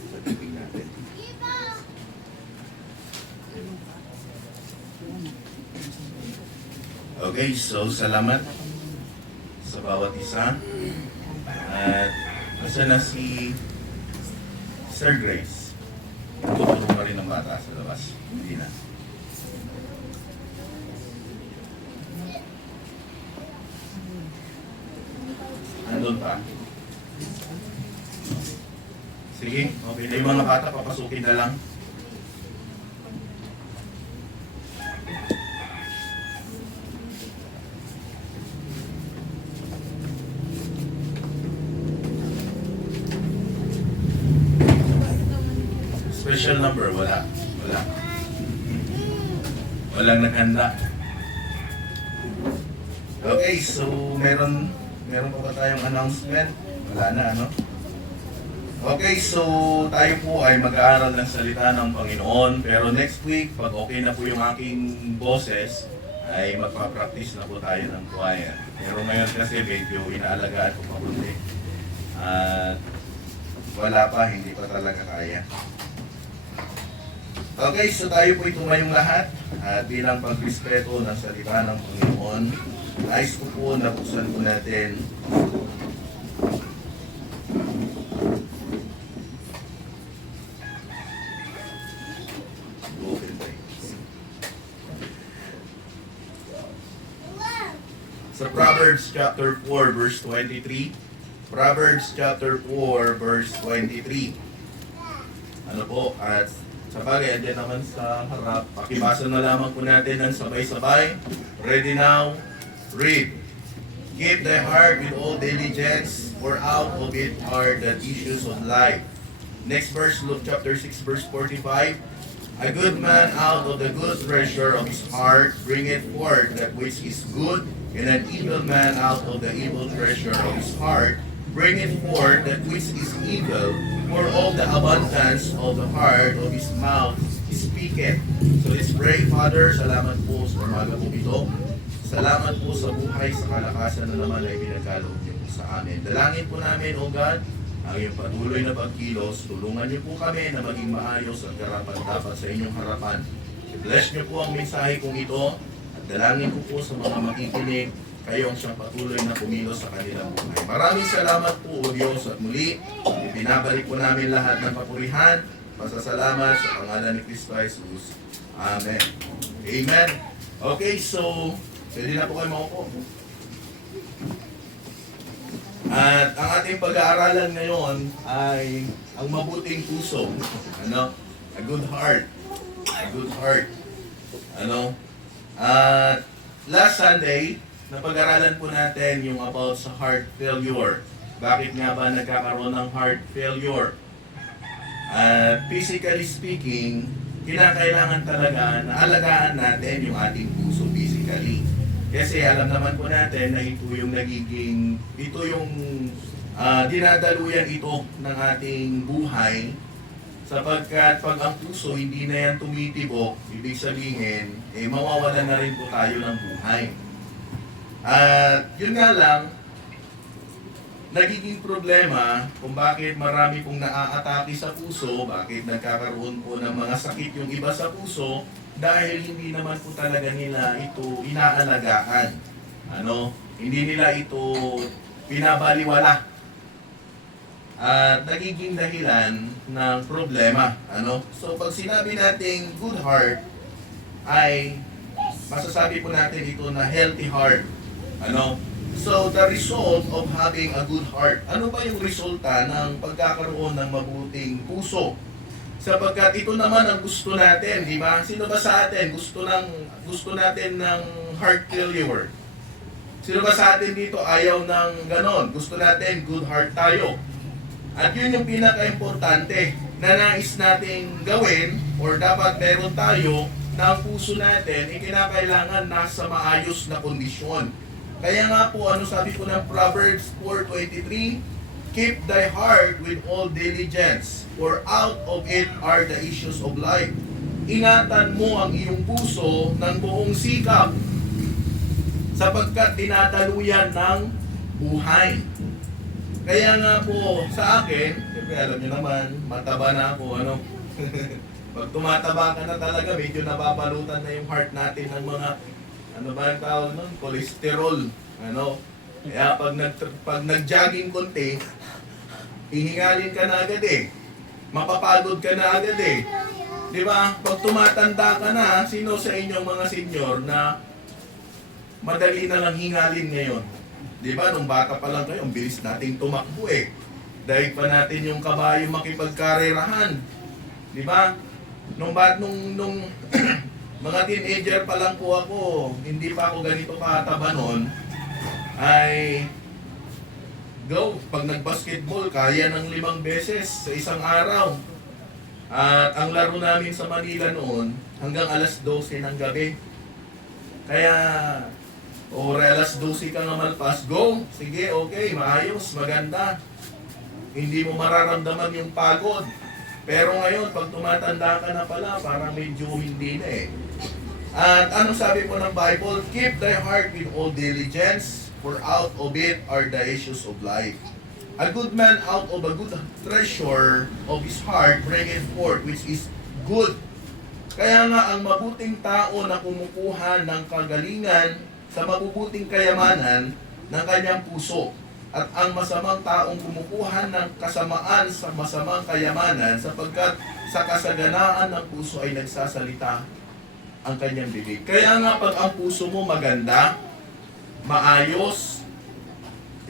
Sa bibig natin. Okay, so salamat sa bawat isa. At asa na si Sir Grace? Tutulong pa rin ng bata sa labas. Hindi na. Nandun pa. Sige, okay. Yung mga bata, papasukin na lang. Special number, wala. Wala. Walang naghanda. Okay, so meron pa ba tayong announcement? Wala na, ano? Okay, so tayo po ay mag-aaral ng salita ng Panginoon. Pero next week, pag okay na po yung aking boses, ay magpa-practice na po tayo ng choir. Pero ngayon kasi medyo inaalagaan ko pa kunti. At wala pa, hindi pa talaga kaya. Okay, so tayo po tumayong lahat at bilang pagrespeto ng salita ng Panginoon, nais ko po nabuksan po natin open Bibles. Sa Proverbs chapter 4 verse 23, Proverbs chapter 4 verse 23. Ano po, at Sa bagay, andyan naman sa harap. Pakibasa na lamang po natin ng sabay-sabay. Ready now? Read. Keep thy heart with all diligence, for out of it are the issues of life. Next verse, Luke chapter 6, verse 45. A good man out of the good treasure of his heart bringeth forth that which is good, and an evil man out of the evil treasure of his heart bringeth forth that which is evil, for all the abundance of the heart of his mouth speaketh. So let's pray. Father, salamat po sa umaga po ito. Salamat po sa buhay, sa kalakasan na naman ay pinagkaloob niyo po sa amin. Dalangin po namin, O God, ang iyong patuloy na pagkilos. Tulungan niyo po kami na maging maayos at karapat-dapat sa inyong harapan. I-bless niyo po ang mensahe kong ito at dalangin ko po sa mga makikinig, kayo ang siyang patuloy na kumilos sa kanilang buhay. Maraming salamat po, O Diyos, at muli, ipinabalik po namin lahat ng papurihan, pasasalamat sa pangalan ni Kristo Jesus. Amen. Amen. Okay, so, pwede na po kayo maupo. At ang ating pag-aaralan ngayon ay ang mabuting puso. Ano? A good heart. A good heart. Ano? At last Sunday, napag-aralan po natin yung about sa heart failure. Bakit nga ba nagkakaroon ng heart failure? At physically speaking, kinakailangan talaga na alagaan natin yung ating puso physically. Kasi alam naman po natin na ito yung dinadaluyan ito ng ating buhay, sapagkat pag ang puso hindi na yan tumitibok, ibig sabihin, mawawalan na rin po tayo ng buhay. At yun nga lang, nagiging problema kung bakit marami pong naaatake sa puso, bakit nagkakaroon po ng mga sakit yung iba sa puso, dahil hindi naman po talaga nila ito inaalagaan. Hindi nila ito pinabaliwala. At nagiging dahilan ng problema. So pag sinabi nating good heart, ay masasabi po natin ito na healthy heart. So the result of having a good heart, ano ba yung resulta ng pagkakaroon ng mabuting puso? Sapagkat ito naman ang gusto natin, di ba? Sino ba sa atin gusto natin ng heart failure? Sino ba sa atin dito ayaw ng ganon? Gusto natin good heart tayo. At yun yung pinaka-importante na nais nating gawin or dapat meron tayo na ang puso natin kinakailangan nasa maayos na kondisyon. Kaya nga po, sabi po ng Proverbs 4:23, keep thy heart with all diligence, for out of it are the issues of life. Ingatan mo ang iyong puso ng buong sikap, sapagkat dinadaluyan ng buhay. Kaya nga po sa akin, siyempre alam nyo naman, mataba na ako, Pag tumataba ka na talaga, medyo nababalutan na yung heart natin ng mga, ang tawag nun? Cholesterol. Kaya pag nag-jogging konti, hihingalin ka na agad mapapagod ka na agad Di ba? Pag tumatanda ka na, sino sa inyong mga senior na madali na lang hingalin ngayon? Di ba? Nung bata pa lang kayo, ang bilis nating tumakbo Dahil pa natin yung kabayo makipagkarerahan. Di ba? Nung mga teenager pa lang po ako, hindi pa ako ganito kataba noon, ay go, pag nag-basketball, kaya ng 5 beses sa isang araw. At ang laro namin sa Manila noon, hanggang alas 12 ng gabi. Kaya, alas 12 ka nga malpas, go, sige, okay, maayos, maganda. Hindi mo mararamdaman yung pagod. Pero ngayon, pag tumatanda ka na pala, parang medyo hindi na At ano sabi po ng Bible? Keep thy heart with all diligence, for out of it are the issues of life. A good man out of a good treasure of his heart bringeth forth which is good. Kaya nga ang mabuting tao na kumukuha ng kagalingan sa mabubuting kayamanan ng kanyang puso. At ang masamang taong kumukuha ng kasamaan sa masamang kayamanan sapagkat sa kasaganaan ng puso ay nagsasalita ang kanyang bibig. Kaya nga pag ang puso mo maganda, maayos,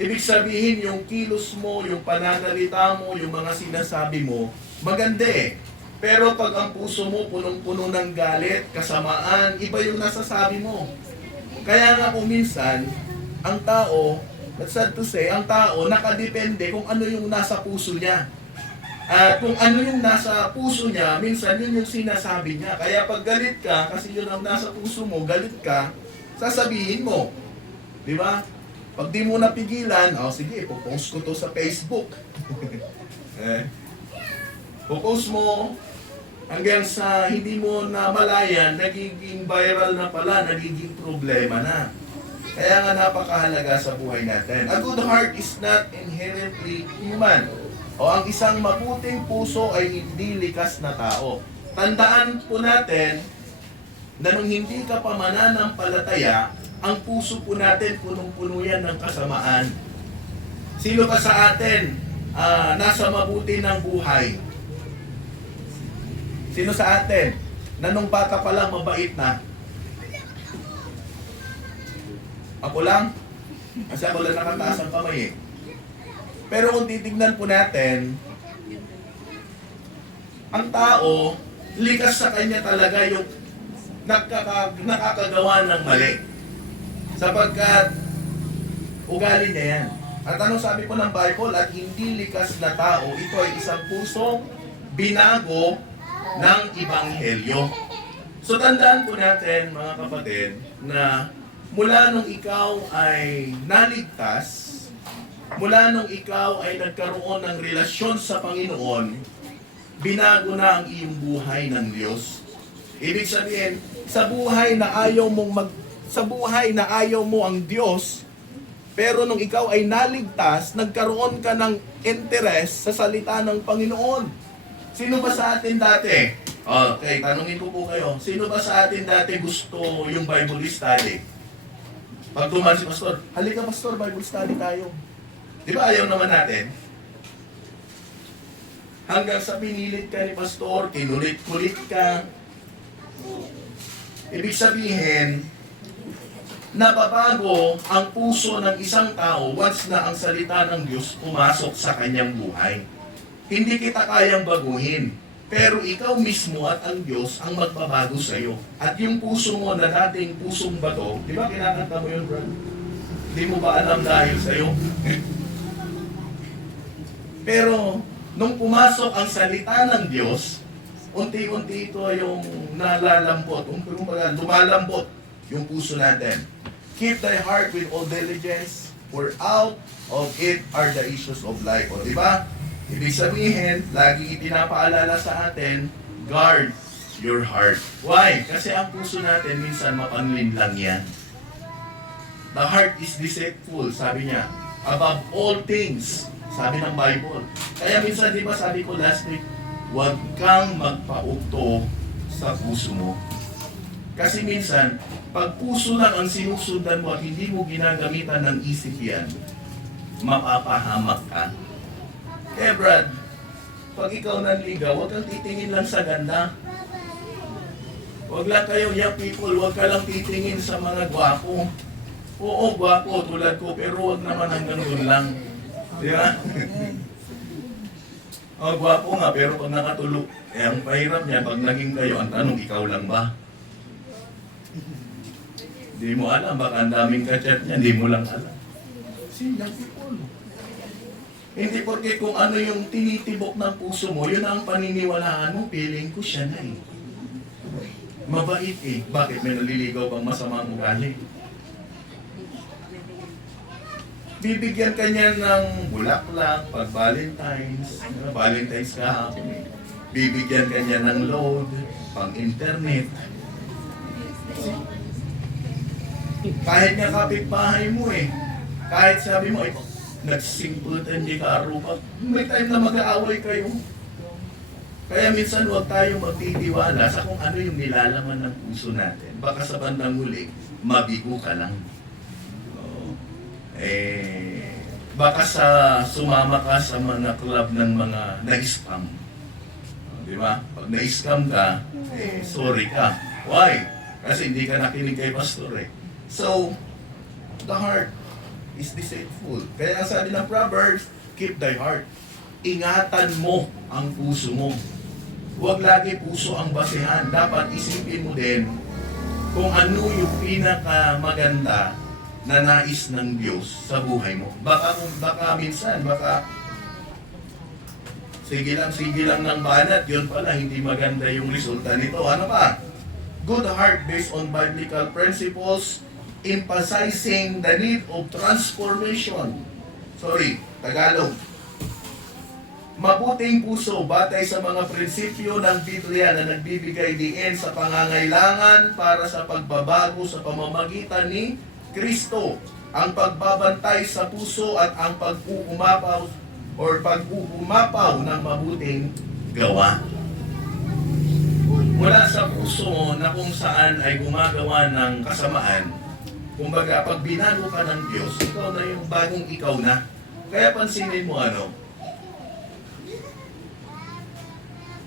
ibig sabihin yung kilos mo, yung pananalita mo, yung mga sinasabi mo, maganda Pero pag ang puso mo punong-puno ng galit, kasamaan, iba yung nasasabi mo. Kaya nga kung minsan, ang tao, that's sad to say, ang tao nakadepende kung ano yung nasa puso niya. At kung ano yung nasa puso niya, minsan yun yung sinasabi niya. Kaya pag galit ka, kasi yun ang nasa puso mo, galit ka, sasabihin mo. Di ba? Pag di mo napigilan, sige, popost ko to sa Facebook. Popost mo, hanggang sa hindi mo na malayan, nagiging viral na pala, nagiging problema na. Kaya nga napakahalaga sa buhay natin. A good heart is not inherently human. O ang isang mabuting puso ay hindi likas na tao. Tandaan po natin na nung hindi ka pa mananampalataya, ang puso po natin punong-puno yan ng kasamaan. Sino ba sa atin nasa mabuti ng buhay? Sino sa atin na nung bata pa lang mabait na? Ako lang? Kasi ako lang nakataas ang kamay eh. Pero kung titignan po natin, ang tao, likas sa kanya talaga yung nakakagawa ng mali. Sapagkat ugali niya yan. At anong sabi po ng Bible? At hindi likas na tao, ito ay isang pusong binago ng Ebanghelyo. So tandaan po natin mga kapatid na mula nung ikaw ay naligtas, mula nung ikaw ay nagkaroon ng relasyon sa Panginoon, binago na ang iyong buhay ng Diyos. Ibig sabihin, sa buhay na ayaw mo ang Diyos, pero nung ikaw ay naligtas, nagkaroon ka ng interes sa salita ng Panginoon. Sino ba sa atin dati? Okay, tanungin ko po kayo. Sino ba sa atin dati gusto yung Bible study? Pag dumaan si Pastor, halika Pastor, Bible study tayo. Di ba ayaw naman natin? Hanggang sa pinilit ka ni Pastor, kinulit-kulit ka. Ibig sabihin, nababago ang puso ng isang tao once na ang salita ng Diyos pumasok sa kanyang buhay. Hindi kita kayang baguhin, pero ikaw mismo at ang Diyos ang magbabago sa iyo. At yung puso mo na dating pusong bato, di ba kinakanta mo yun, bro? Hindi mo ba alam dahil sa iyo? Pero, nung pumasok ang salita ng Diyos, unti-unti ito yung nalalambot, lumalambot yung puso natin. Keep thy heart with all diligence, for out of it are the issues of life. O, di ba? Ibig sabihin, lagi itinapaalala sa atin, guard your heart. Why? Kasi ang puso natin minsan mapanglin lang yan. The heart is deceitful, sabi niya, above all things. Sabi ng Bible. Kaya minsan, di ba sabi ko last week, huwag kang magpaukto sa puso mo. Kasi minsan, pag puso lang ang sinusundan mo at hindi mo ginagamitan ng isip yan, mapapahamak ka. Kaya Brad, pag ikaw nanligaw, huwag kang titingin lang sa ganda. Huwag lang kayo, young people, huwag ka lang titingin sa mga gwapo. Oo, gwapo tulad ko, pero huwag naman hanggang doon lang. Di ba? Gwapo nga, pero pag nakatulog, ang pahirap niya, pag naging kayo, ang tanong, ikaw lang ba? Di mo alam, baka ang daming kachat niya, di mo lang alam. Young people. Hindi porke kung ano yung tinitibok ng puso mo, yun ang paniniwalaan mo, feeling ko siya na eh. Mabait eh. Bakit may naliligaw pang masamang ugali? Bibigyan ka niya ng bulaklak pag Valentine's. Valentine's kahapon eh. Bibigyan ka niya ng load, pang internet. Kahit nga kapitbahay mo eh. Kahit sabi mo, nagsimputan, hindi ka arupat. May time na mag-aaway kayo. Kaya minsan huwag tayong magtitiwala sa kung ano yung nilalaman ng puso natin. Baka sa bandang huli, mabigo ka lang. Baka sumama ka sa mga club ng mga na-scam. Di ba? Pag na-scam ka, sorry ka. Why? Kasi hindi ka nakinig kay pastor eh. So, the heart is deceitful. Kaya ang sabi ng Proverbs, keep thy heart. Ingatan mo ang puso mo. Huwag lagi puso ang basehan. Dapat isipin mo din kung ano yung pinakamaganda na nais ng Diyos sa buhay mo. Baka minsan, sige lang ng banat, yun pala, hindi maganda yung resulta nito. Ano pa? Good heart based on biblical principles, emphasizing the need of transformation. Tagalog. Mabuting puso batay sa mga prinsipyo ng Biblia na nagbibigay diin sa pangangailangan para sa pagbabago sa pamamagitan ni Kristo. Ang pagbabantay sa puso at ang pag-uumapaw ng mabuting gawa. Mula sa puso na kung saan ay gumagawa ng kasamaan, kumbaga pag binago ka ng Diyos, ikaw na yung bagong ikaw na. Kaya pansinin mo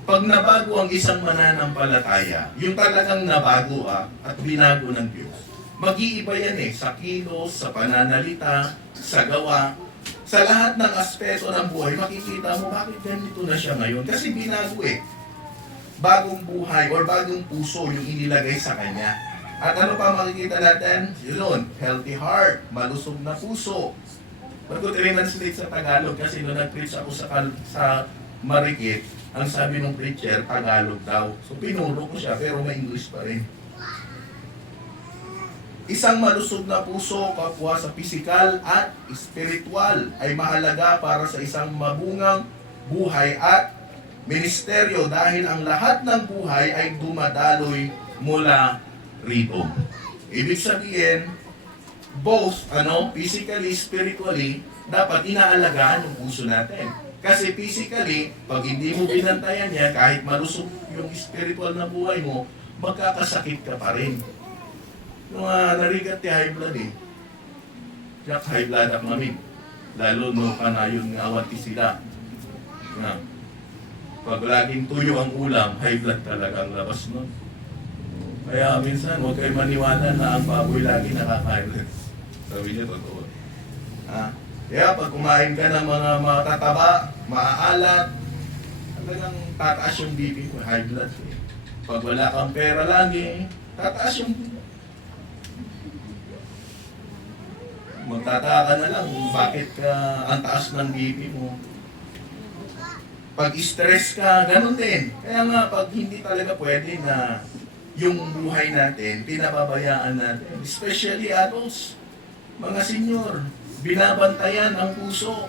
pag nabago ang isang mananampalataya, yung talagang nabago at binago ng Diyos, mag-iiba yan sa kilos, sa pananalita, sa gawa, sa lahat ng aspeto ng buhay, makikita mo bakit ganito na siya ngayon. Kasi binago bagong buhay or bagong puso yung inilagay sa kanya. At ano pa makikita natin? Yun, healthy heart, malusog na puso. Ba't ko translate sa Tagalog? Kasi nung nag-preach ako sa Marikit, ang sabi ng preacher, Tagalog daw. So pinuro ko siya, pero may English pa rin. Isang malusog na puso, kapwa sa pisikal at spiritual, ay mahalaga para sa isang mabungang buhay at ministeryo dahil ang lahat ng buhay ay dumadaloy mula rito. Ibig sabihin, both physically, spiritually, dapat inaalagaan yung puso natin. Kasi physically, pag hindi mo binantayan yan, kahit malusog yung spiritual na buhay mo, magkakasakit ka pa rin. Narigat yung high blood Jack high blood ang mamin. Lalo no kanayon nga awan sila. Pag laging tuyo ang ulam, high blood talaga ang labas nun. Kaya minsan, huwag kayo maniwala na ang baboy lagi nakaka-high blood. Sabi niya, totoo. Kaya pag kumain ka ng mga matataba, maaalat, talagang tataas yung BP mo, high blood. Pag wala kang pera lagi, tataas yung... Magtataka na lang bakit ang taas ng BP mo. Pag stress ka, ganun din. Kaya nga, pag hindi talaga pwede na yung buhay natin, pinababayaan natin, especially adults, mga senior, binabantayan ang puso.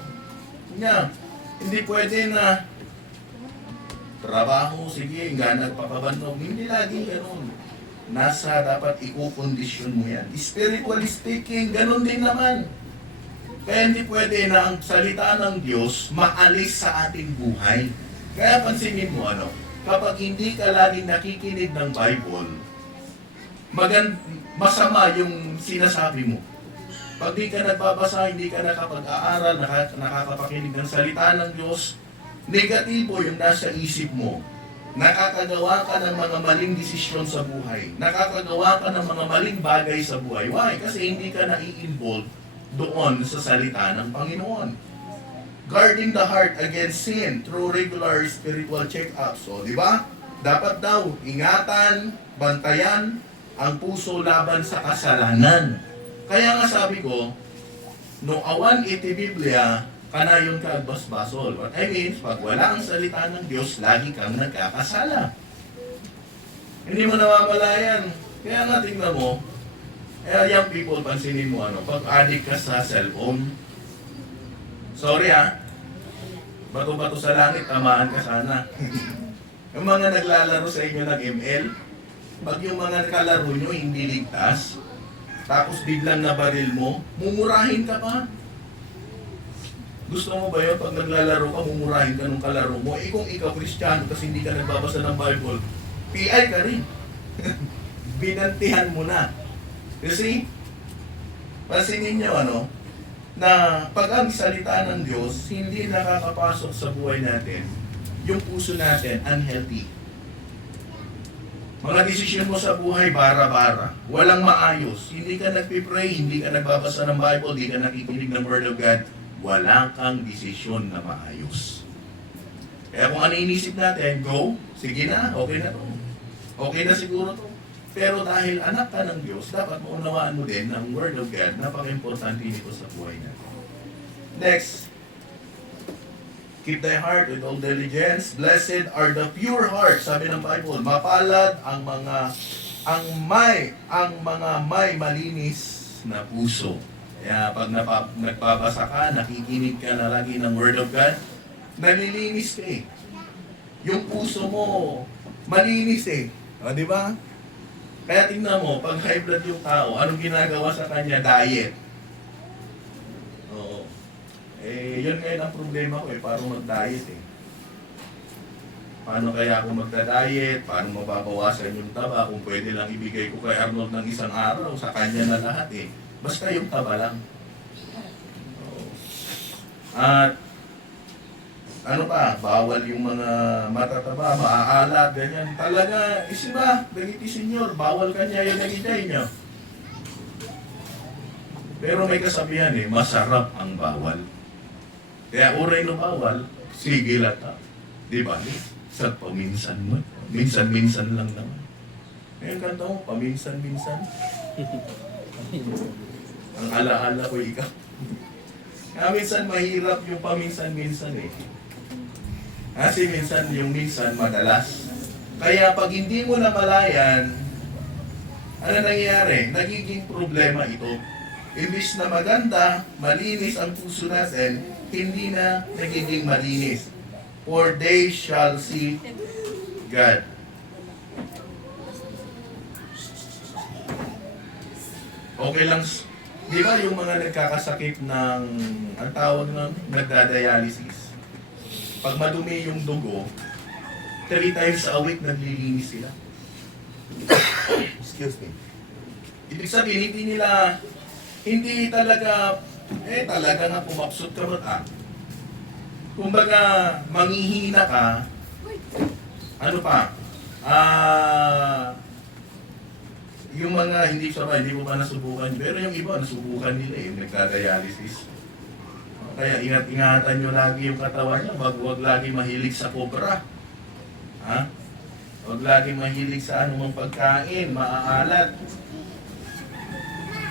Hindi pwede na trabaho, sige, nga nagpapabannog. Hindi lagi ganun. Dapat ikukondisyon mo yan. Spiritually speaking, ganun din naman. Kaya hindi pwede na ang salita ng Diyos maalis sa ating buhay. Kaya pansinin mo kapag hindi ka laging nakikinig ng Bible, masama yung sinasabi mo. Pag di ka nagbabasa, hindi ka nakapag-aaral, nakakapakinig ng salita ng Diyos, negatibo yung nasa isip mo. Nakakagawa ka ng mga maling desisyon sa buhay. Nakakagawa ka ng mga maling bagay sa buhay. Why? Kasi hindi ka nai-involve doon sa salita ng Panginoon. Guarding the heart against sin through regular spiritual check-ups. So, di ba? Dapat daw, ingatan, bantayan ang puso laban sa kasalanan. Kaya nga sabi ko, no awan iti Biblia, kanayon ka agbasbasol. What I mean, pag wala ang salita ng Diyos, lagi kang nagkakasala. Hindi mo nawawalayan. Kaya nga tingnan mo, young people, pansinin mo pag addict ka sa cellphone, sorry bato-bato sa langit, tamaan ka sana. Yung mga naglalaro sa inyo ng ML, pag yung mga kalaro nyo hindi ligtas, tapos biglang nabaril mo, mumurahin ka pa. Gusto mo ba yun? Pag naglalaro ka, mumurahin ka nung kalaro mo. Kung ikaw Kristiyano, kasi hindi ka nagbabasa ng Bible, PI ka rin. Binantihan mo na. You see? Pansinin nyo na pag ang salita ng Diyos, hindi nakakapasok sa buhay natin, yung puso natin, unhealthy. Mga desisyon mo sa buhay, bara-bara. Walang maayos. Hindi ka nagpipray, hindi ka nagbabasa ng Bible, hindi ka nakikinig ng Word of God. Wala kang desisyon na maayos. Kaya kung ano inisip natin, go, sige na, okay na to. Okay na siguro to. Pero dahil anak ka ng Diyos, dapat maunawaan mo din ng Word of God, napaka-importante nito sa buhay natin. Next, keep thy heart with all diligence. Blessed are the pure heart. Sabi ng Bible, mapalad ang mga may malinis na puso. Kaya pag nagbabasa ka, nakikinig ka na lagi ng Word of God, nalilinis ka eh. Yung puso mo, malinis eh. O, di ba? Kaya tingnan mo, pag high blood yung tao, anong ginagawa sa kanya? Diet. Oo. Eh, yun ngayon ang problema ko eh, paano mag-diet eh. Paano kaya ako magda-diet? Paano mababawasan yung taba? Kung pwede lang ibigay ko kay Arnold ng isang araw, sa kanya na lahat eh. Basta yung taba lang. Oo. At ano pa, bawal yung mga matataba, maaalat, ganyan. Talaga, isiba, dagiti senyor, bawal kanya yung nagitay nyo. Pero may kasabihan eh, masarap ang bawal. Kaya uray no bawal, sige lata. Di ba? Sa paminsan mo. Minsan-minsan lang naman. Ngayon kanta mo, paminsan-minsan. Ang alaala ko ikaw. Kaya minsan mahirap yung paminsan-minsan eh. Kasi minsan yung minsan madalas. Kaya pag hindi mo namalayan, ano nangyayari? Nagiging problema ito. Imbis na maganda, malinis ang puso natin, hindi na nagiging malinis. For they shall see God. Okay lang, di ba yung mga nagkakasakit ng, ang tawag ng nagdadialysis? Pag madumi yung dugo, 3 times a week naglilinis sila. Excuse me. Ibig sabihin, hindi talaga nga pumapsot ka mata. Kumbaga, manghihina ka, ano pa, yung mga hindi mo pa nasubukan, pero yung iba nasubukan nila yung nagka-dialysis. Kaya ingat-ingatan nyo lagi yung katawan nyo, wag lagi mahilig sa cobra. Ha? Wag lagi mahilig sa anumang pagkain, maaalat.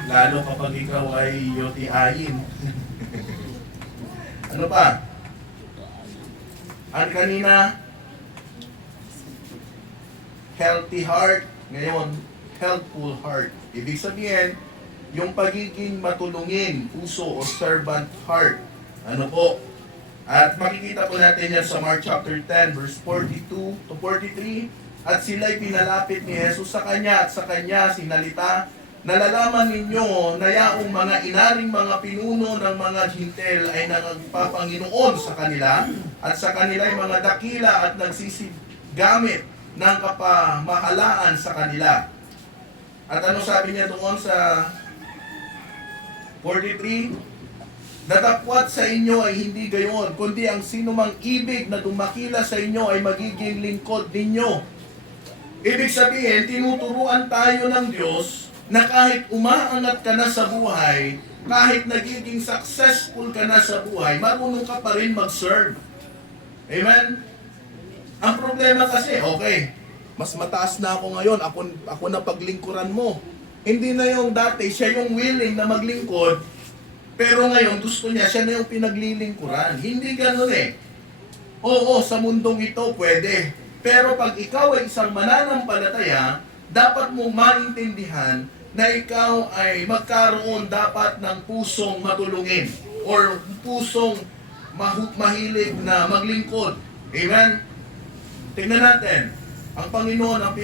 Lalo kapag ikaw ay yotiayin. Ano pa? Ang kanina, healthy heart. Ngayon, helpful heart. Ibig sabihin, yung pagiging matulungin, puso o servant heart. Ano po? At makikita po natin yan sa Mark chapter 10, verse 42 to 43. At sila'y pinalapit ni Jesus sa kanya at sa kanya sinalita, nalalaman ninyo na yaong mga inaring mga pinuno ng mga Hintil ay nagpapanginoon sa kanila at sa kanila ay mga dakila at nagsisigamit ng kapamahalaan sa kanila. At ano sabi niya doon sa 43? Datapwat sa inyo ay hindi gayon, kundi ang sinumang ibig na dumakila sa inyo ay magiging lingkod ninyo. Ibig sabihin, tinuturuan tayo ng Diyos na kahit umaangat ka na sa buhay, kahit nagiging successful ka na sa buhay, marunong ka pa rin mag-serve. Amen? Ang problema kasi, okay, mas mataas na ako ngayon, ako na paglingkuran mo. Hindi na yung dati, siya yung willing na maglingkod, pero ngayon gusto niya, siya na yung pinaglilingkuran. Hindi ganun eh. Oo, sa mundong ito pwede. Pero pag ikaw ay isang mananampalataya, dapat mong maintindihan na ikaw ay magkaroon dapat ng pusong matulungin or pusong mahilig na maglingkod. Amen? Tingnan natin. Ang Panginoon ang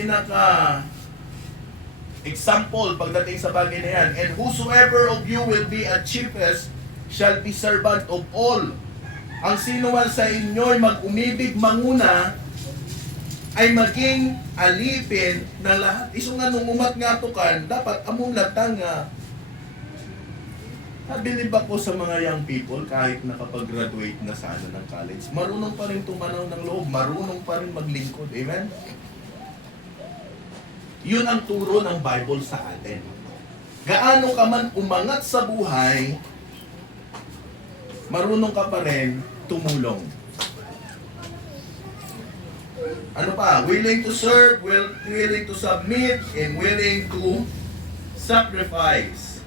example pagdating sa bagay na yan. And whosoever of you will be a chiefest shall be servant of all. Ang sino man sa inyo'y mag-umibig manguna ay maging alipin ng lahat. Iso nga nung umat nga tukan, dapat among latang nga. Nabilib ako sa mga young people kahit nakapag-graduate na sana ng college. Marunong pa rin tumanaw ng loob, marunong pa rin maglingkod. Amen? Yun ang turo ng Bible sa atin. Gaano ka man umangat sa buhay, marunong ka pa rin tumulong. Ano pa? Willing to serve, willing to submit, and willing to sacrifice.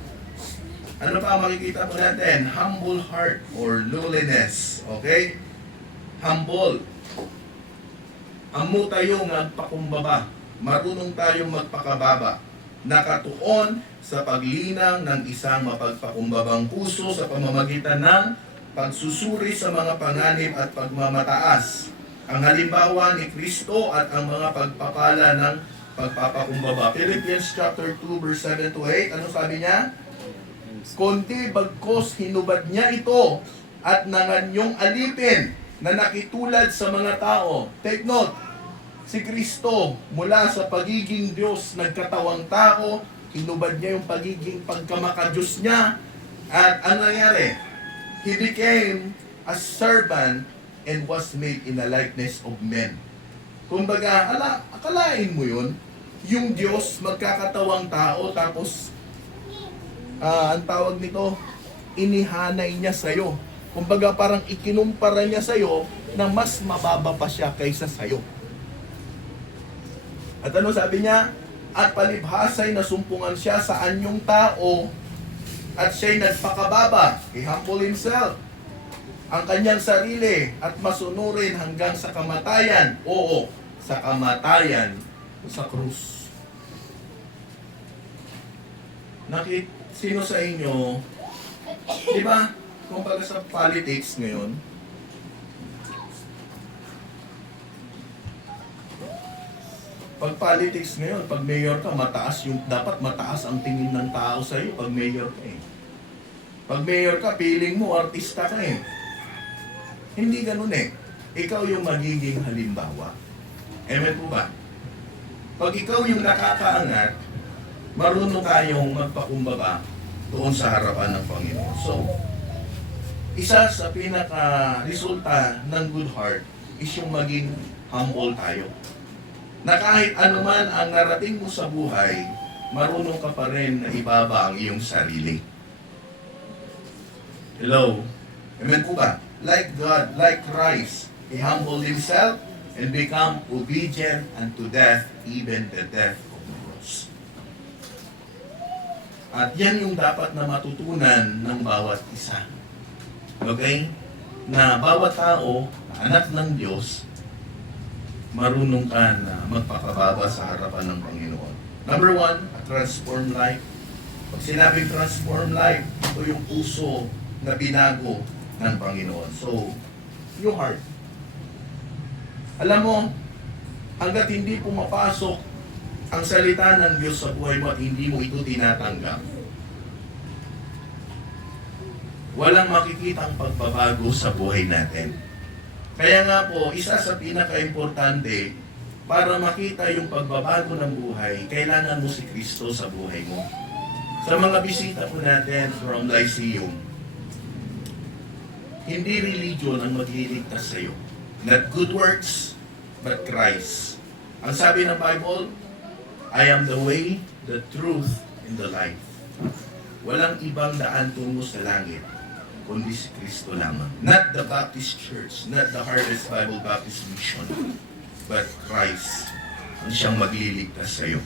Ano pa makikita po natin? Humble heart or lowliness. Okay? Humble. Amo tayong nagpakumbaba. Marunong tayong magpakababa. Nakatuon sa paglinang ng isang mapagpakumbabang puso sa pamamagitan ng pagsusuri sa mga panganib at pagmamataas. Ang halimbawa ni Kristo at ang mga pagpapala ng pagpapakumbaba. Philippians chapter 2 verse 7 to 8. Ano sabi niya? Kundi bagkos hinubad niya ito at nanganyong alipin na nakitulad sa mga tao. Take note, si Kristo mula sa pagiging Diyos nagkatawang tao, hinubad niya yung pagiging pagkamakadiyos niya. At ano nangyari? He became a servant and was made in the likeness of men. Kumbaga, akalain mo yun, yung Diyos magkakatawang tao tapos ang tawag nito, inihanay niya sa'yo. Kumbaga parang ikinumpara niya sa'yo na mas mababa pa siya kaysa sa'yo. At ano sabi niya? At palibhasay nasumpungan siya sa anyong tao at siya'y nagpakababa. He humbled himself. Ang kanyang sarili at masunurin hanggang sa kamatayan. Oo, sa kamatayan sa krus. Sino sa inyo, di ba, kumbaga sa politics ngayon, pag politics ngayon, pag mayor ka, dapat mataas ang tingin ng tao sa iyo pag mayor ka eh. Pag mayor ka, feeling mo, artista ka eh. Hindi ganun eh. Ikaw yung magiging halimbawa. Amen po ba? Pag ikaw yung nakakaangat, marunong tayong magpakumbaba doon sa harapan ng Panginoon. So, isa sa pinaka-resulta ng good heart is yung maging humble tayo. Na kahit anuman ang narating mo sa buhay, marunong ka pa rin na ibaba ang iyong sarili. Hello? Amen po ba? Like God, like Christ, He humbled Himself and become obedient unto death, even the death of the cross. At yan yung dapat na matutunan ng bawat isa. Okay? Na bawat tao, anak ng Diyos, marunong ka na magpakababa sa harapan ng Panginoon. Number 1, a transformed life. Pag sinabing transformed life, ito yung puso na binago ng Panginoon. So, yung heart. Alam mo, hanggat hindi pumapasok ang salita ng Diyos sa buhay mo at hindi mo ito tinatanggap, walang makikitang pagbabago sa buhay natin. Kaya nga po, isa sa pinaka-importante para makita yung pagbabago ng buhay, kailangan mo si Kristo sa buhay mo. Sa mga bisita po natin from Lyceum, hindi religion ang magliligtas sa iyo. Not good works, but Christ. Ang sabi ng Bible, I am the way, the truth, and the life. Walang ibang daan tungo sa langit, kundi si Kristo lamang. Not the Baptist Church, not the Harvest Bible Baptist Mission, but Christ ang siyang magliligtas sa iyo.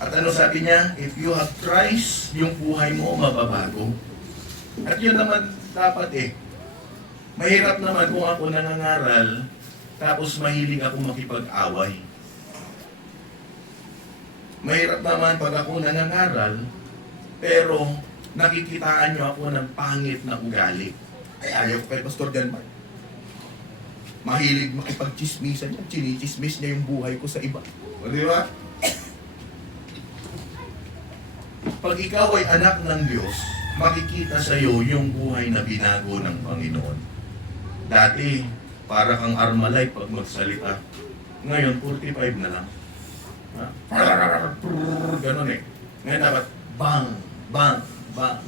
At ano sabi niya? If you have Christ, yung buhay mo mababago. At yun naman dapat eh. Mahirap naman kung ako nangangaral, tapos mahilig ako makipag-away. Mahirap naman pag ako nangangaral, pero nakikitaan niyo ako ng pangit na ugali. Ay, ayaw ko kay Pastor Ganman. Mahilig makipag-chismisan niya. Chinichismis niya yung buhay ko sa iba. O, di ba? Pag ikaw ay anak ng Diyos, makikita sa iyo yung buhay na binago ng Panginoon. Dati, para kang Armalite pag magsalita. Ngayon, 45 na lang. Ganon eh. Ngayon dapat, bang, bang, bang.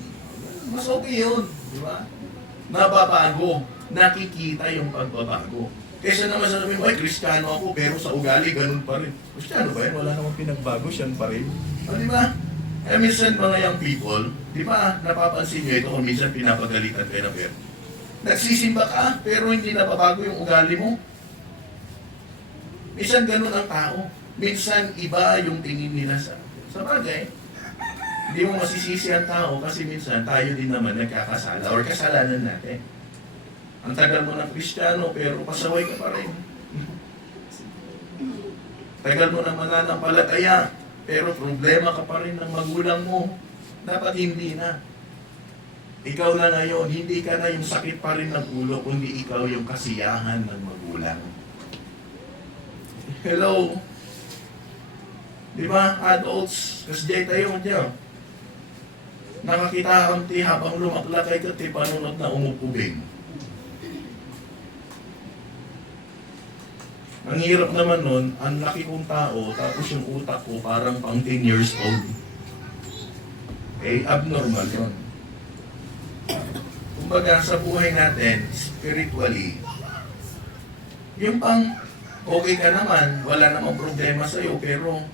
Mas okay yun, di ba? Nababago, nakikita yung pagbabago. Kaysa naman sabihin mo, ay, Kristiyano ako, pero sa ugali, ganun pa rin. Kristiyano ba yan? Wala namang pinagbago, siyan pa rin. O, di ba? Eh, minsan mga young people, di ba, napapansin nyo ito kung minsan pinapagalitan kayo na pero. Nagsisimba ka, pero hindi nababago yung ugali mo. Minsan ganun ang tao. Minsan iba yung tingin nila sa bagay. Hindi mo masisisi ang tao kasi minsan tayo din naman nagkakasala or kasalanan natin. Ang tagal mo ng Kristiyano pero pasaway ka pa rin. Tagal mo ng mananampalataya pero problema ka pa rin ng magulang mo. Dapat hindi na. Ikaw na ngayon, hindi ka na yung sakit pa rin ng ulo, kundi ikaw yung kasiyahan ng magulang. Hello? Di ba, adults, kasjay tayo dyan. Nakakita kang ti habang lumaklakay ka ti panunod na umupubing. Ang hirap naman nun, ang laki kong tao, tapos yung utak ko parang pang 10 years old. Eh, abnormal yun. Kumbaga, sa buhay natin, spiritually, yung pang okay ka naman, wala namang problema sa'yo, pero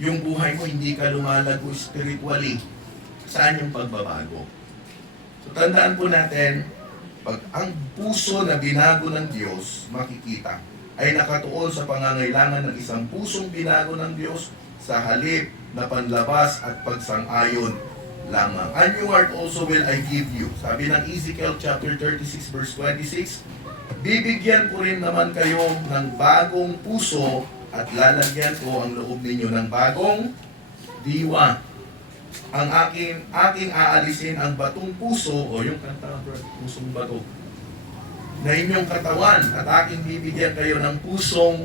yung buhay mo hindi ka lumalago spiritually. Saan yung pagbabago? So, tandaan po natin, pag ang puso na binago ng Diyos, makikita, ay nakatuon sa pangangailangan ng isang pusong binago ng Diyos sa halip na panlabas at pagsang-ayon lamang. A new heart also will I give you. Sabi ng Ezekiel chapter 36 verse 26, bibigyan ko rin naman kayo ng bagong puso at lalagyan ko ang loob ninyo ng bagong diwa. Ang aking aalisin ang batong puso o yung kanta, pusong bato na inyong katawan at aking bibigyan kayo ng pusong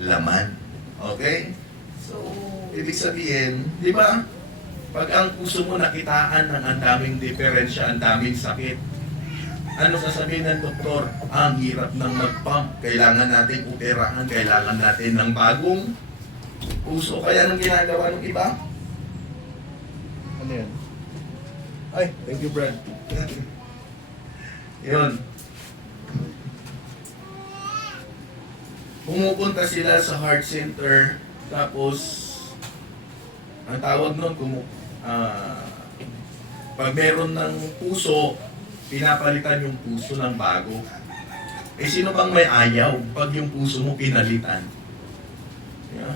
laman. Okay? So, ibig sabihin, di ba? Pag ang puso mo nakitaan ng ang daming diferensya, ang daming sakit, ano sasabihin ng doktor? Ang hirap ng mag-pump. Kailangan natin operahan, kailangan natin ng bagong puso. Kaya anong ginagawa ng iba? Ano yan? Ay, thank you, Brad. Yun. Pumupunta sila sa heart center, tapos ang tawag nun, pag meron ng puso, pinapalitan yung puso ng bago. Eh, sino bang may ayaw pag yung puso mo pinalitan? Yeah.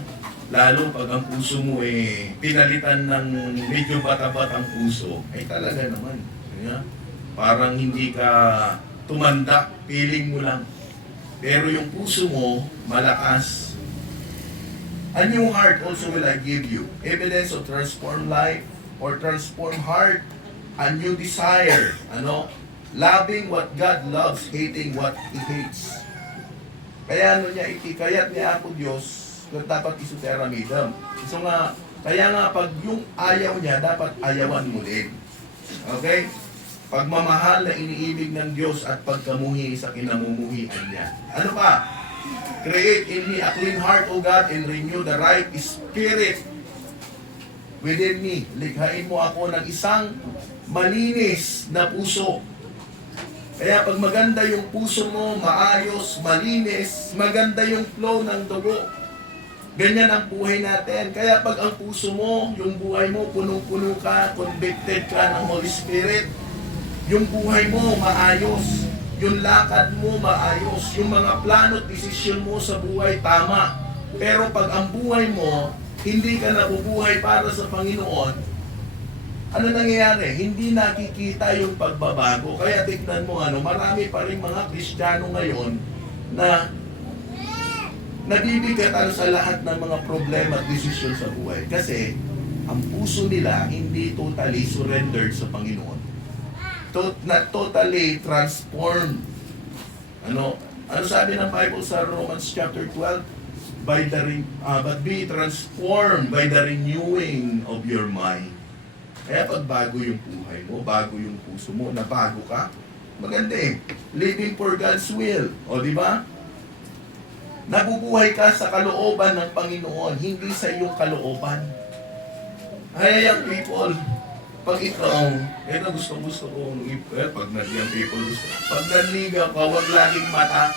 Lalo pag ang puso mo pinalitan ng medyo bata-batang puso, ay talaga naman. Yeah. Parang hindi ka tumanda, feeling mo lang. Pero yung puso mo, malakas. A new heart also will I give you. Evidence of transformed life or transformed heart. A new desire. Loving what God loves, hating what He hates. Kaya kayat niya ako Diyos, dapat isuteramidam. So nga, kaya nga pag yung ayaw niya, dapat ayawan mo din. Okay? Pagmamahal na iniibig ng Diyos at pagkamuhi sa kinamumuhian niya. Ano pa? Create in me a clean heart, O God, and renew the right spirit within me. Likhain mo ako ng isang malinis na puso. Kaya pag maganda yung puso mo, maayos, malinis, maganda yung flow ng dugo. Ganyan ang buhay natin. Kaya pag ang puso mo, yung buhay mo, punong-puno ka, convicted ka ng Holy Spirit, yung buhay mo maayos, yung lakad mo maayos, yung mga plano at desisyon mo sa buhay tama. Pero pag ang buhay mo, hindi ka nabubuhay para sa Panginoon, ano nangyayari? Hindi nakikita yung pagbabago. Kaya tignan mo, marami pa rin mga Kristiyano ngayon na nabibigatan sa lahat ng mga problema at desisyon sa buhay. Kasi ang puso nila hindi totally surrendered sa Panginoon. Not totally transformed. Ano sabi ng Bible sa Romans chapter 12? But be transformed by the renewing of your mind. Kaya pag bago yung buhay mo, bago yung puso mo, nabago ka, maganda living for God's will. O di ba? Nabubuhay ka sa kalooban ng Panginoon, hindi sa iyong kalooban. Ay, young people, pag ikaw, ito gusto ko, pag young people gusto, pag nanligaw ka, huwag laging mata.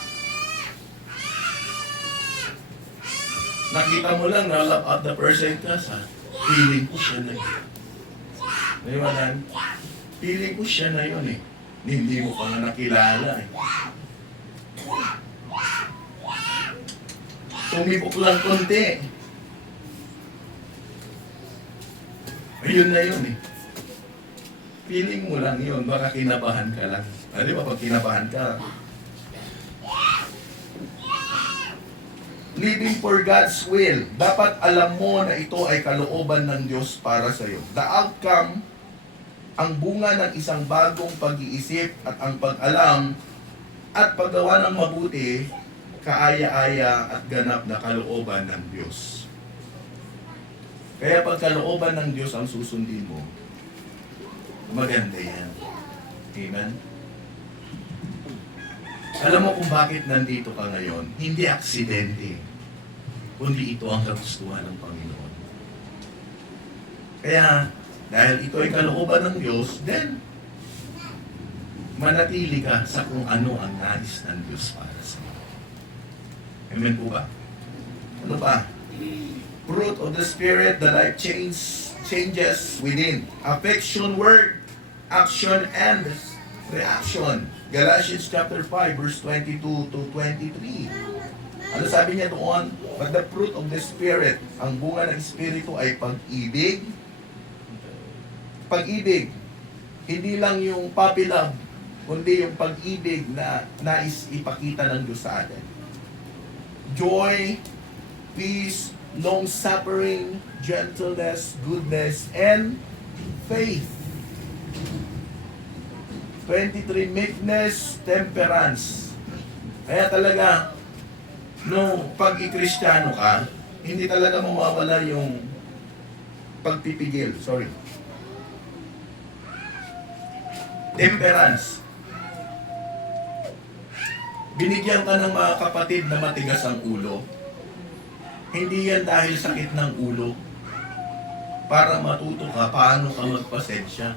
Nakita mo lang na love at the person ka sa feeling ko siya na yun. Diba nan? Feeling ko siya na yun Hindi mo pa nga nakilala Sumibok lang konti. Ayun na yun eh. Feeling mo lang yun, baka kinabahan ka lang. Di ba pag kinabahan ka, living for God's will. Dapat alam mo na ito ay kalooban ng Diyos para sa iyo. The outcome, ang bunga ng isang bagong pag-iisip at ang pag-alam at paggawa ng mabuti, kaaya-aya at ganap na kalooban ng Diyos. Kaya pag kalooban ng Diyos ang susundin mo, maganda yan. Amen? Alam mo kung bakit nandito ka ngayon? Hindi aksidente, kundi ito ang kagustuhan ng Panginoon. Kaya, dahil ito ay kalooban ng Diyos, then, manatili ka sa kung ano ang nais ng Diyos para sa iyo. Amen po ba? Ano pa? Fruit of the Spirit, the life changes within. Affection, word, action, and reaction. Galatians chapter 5, verse 22 to 23. Ano sabi niya doon? But the fruit of the Spirit, ang bunga ng Espiritu ay pag-ibig. Pag-ibig. Hindi lang yung puppy love, kundi yung pag-ibig na nais ipakita ng Diyos sa atin. Joy, peace, long-suffering, gentleness, goodness, and faith. 23, meekness, temperance. Kaya talaga, no, pag i-Kristiyano ka, hindi talaga mawawala yung pagpipigil. Sorry. Temperance. Binigyan ka ng mga kapatid na matigas ang ulo. Hindi yan dahil sakit ng ulo. Para matuto ka, paano ka magpasensya.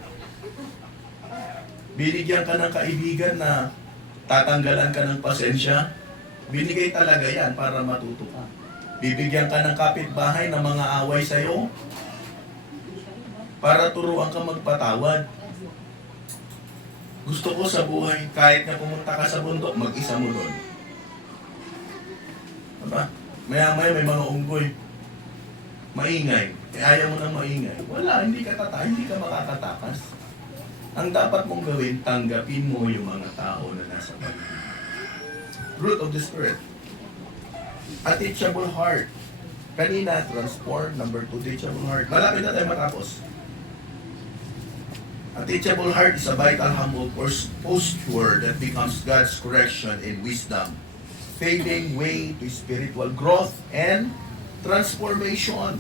Binigyan ka ng kaibigan na tatanggalan ka ng pasensya. Binigay talaga yan para matuto ka. Bibigyan ka ng kapitbahay na mga away sa'yo para turuan ka magpatawad. Gusto ko sa buhay, kahit na pumunta ka sa bundok, mag-isa mo doon. Diba? Maya-maya may mga unggoy. Maingay. Eh, ayaw mo nang maingay. Wala, hindi ka makakatakas. Ang dapat mong gawin, tanggapin mo yung mga tao na nasa paligid. Fruit of the Spirit. A teachable heart. Kanina, transform. Number 2, teachable heart. Malapit na tayo matapos. A teachable heart is a vital, humble posture that becomes God's correction and wisdom, paving way to spiritual growth and transformation.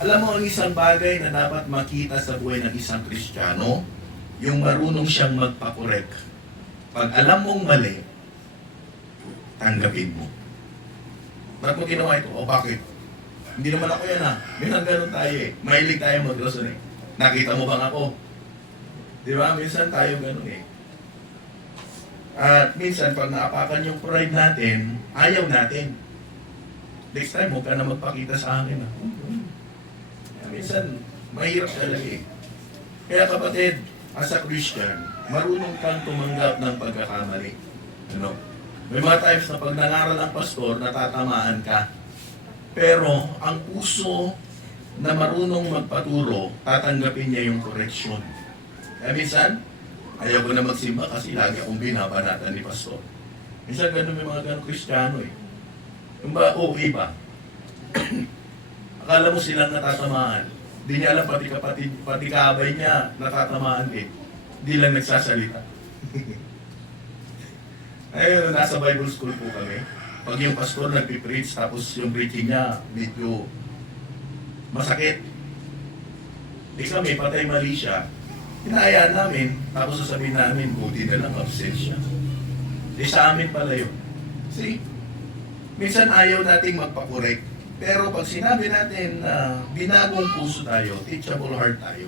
Alam mo, ang isang bagay na dapat makita sa buhay ng isang Kristiyano, yung marunong siyang magpakorek. Pag alam mong mali, tanggapin mo. Ba't mo ginawa ito? O bakit? Hindi naman ako yan ha. Minsan ganun tayo eh. Mahilig tayo mag-grocery. Nakita mo bang ako? Di ba? Minsan tayo ganun eh. At minsan, pag naapakan yung pride natin, ayaw natin. Next time, huwag ka na magpakita sa akin. Minsan, mahirap talaga eh. Kaya kapatid, as a Christian, marunong kang tumanggap ng pagkakamali. Ano? May mga times na pag nangaral ang pastor, natatamaan ka. Pero, ang puso na marunong magpaturo, tatanggapin niya yung correction. Kaya minsan, ayaw ko na magsimba kasi lagi akong binabanatan ni pastor. Minsan ganun may mga ganun Kristiyano eh. Yung ba, okay ba? Akala mo silang natatamaan. Di niya alam pati kaabay niya natatamaan din. Di lang nagsasalita. Ayun, nasa Bible school po kami. Pag yung pastor nagpipreach tapos yung preaching niya medyo masakit. Di kami, patay mali siya. Hinahayaan namin, tapos sasabihin namin, buti na lang absent siya. Di sa amin pala yun. See? Minsan ayaw nating magpakorek. Pero pag sinabi natin na binagong puso tayo, teachable heart tayo.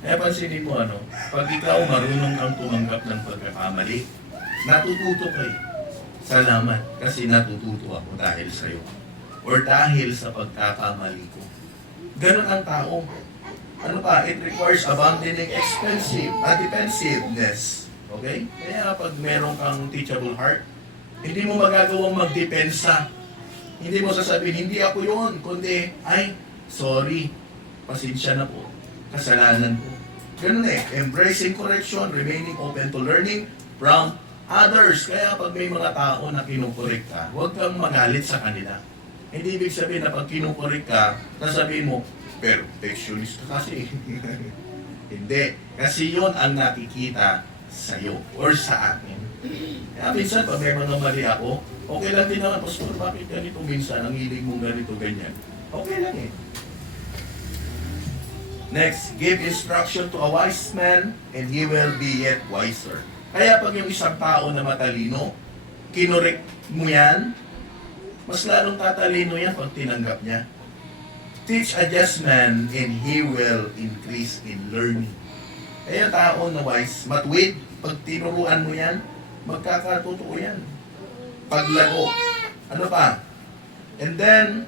Kaya pansinin mo pag ikaw marunong kang tumanggap ng pagkakamali, natututo ka eh. Salamat kasi natututo ako dahil sa'yo. Or dahil sa pagkakamali ko. Ganon ang tao. Ano pa? It requires abandoning defensiveness. Okay? Kaya pag meron kang teachable heart, Hindi mo magagawang magdepensa. Hindi mo sasabihin, hindi ako yun, kundi, ay, sorry, pasensya na po, kasalanan po. Ganun eh, embracing correction, remaining open to learning from others. Kaya pag may mga tao na kinukorek ka, huwag kang magalit sa kanila. Hindi ibig sabihin na pag kinukorek ka, sasabihin mo, perfectionist ka kasi. Hindi. Kasi yun ang nakikita sa'yo or sa akin. Kaya minsan, pag may mga mali ako, okay lang din naman, Pastor, bakit ganito minsan, ang hilig mong ganito, ganyan. Okay lang eh. Next, give instruction to a wise man and he will be yet wiser. Kaya pag yung isang tao na matalino, kinorek mo yan, mas lalong tatalino yan pag tinanggap niya. Teach a just man and he will increase in learning. Kaya tao na wise, matuwid, pag tinuruan mo yan, magkakatotoo yan. Paglago. Ano pa? And then,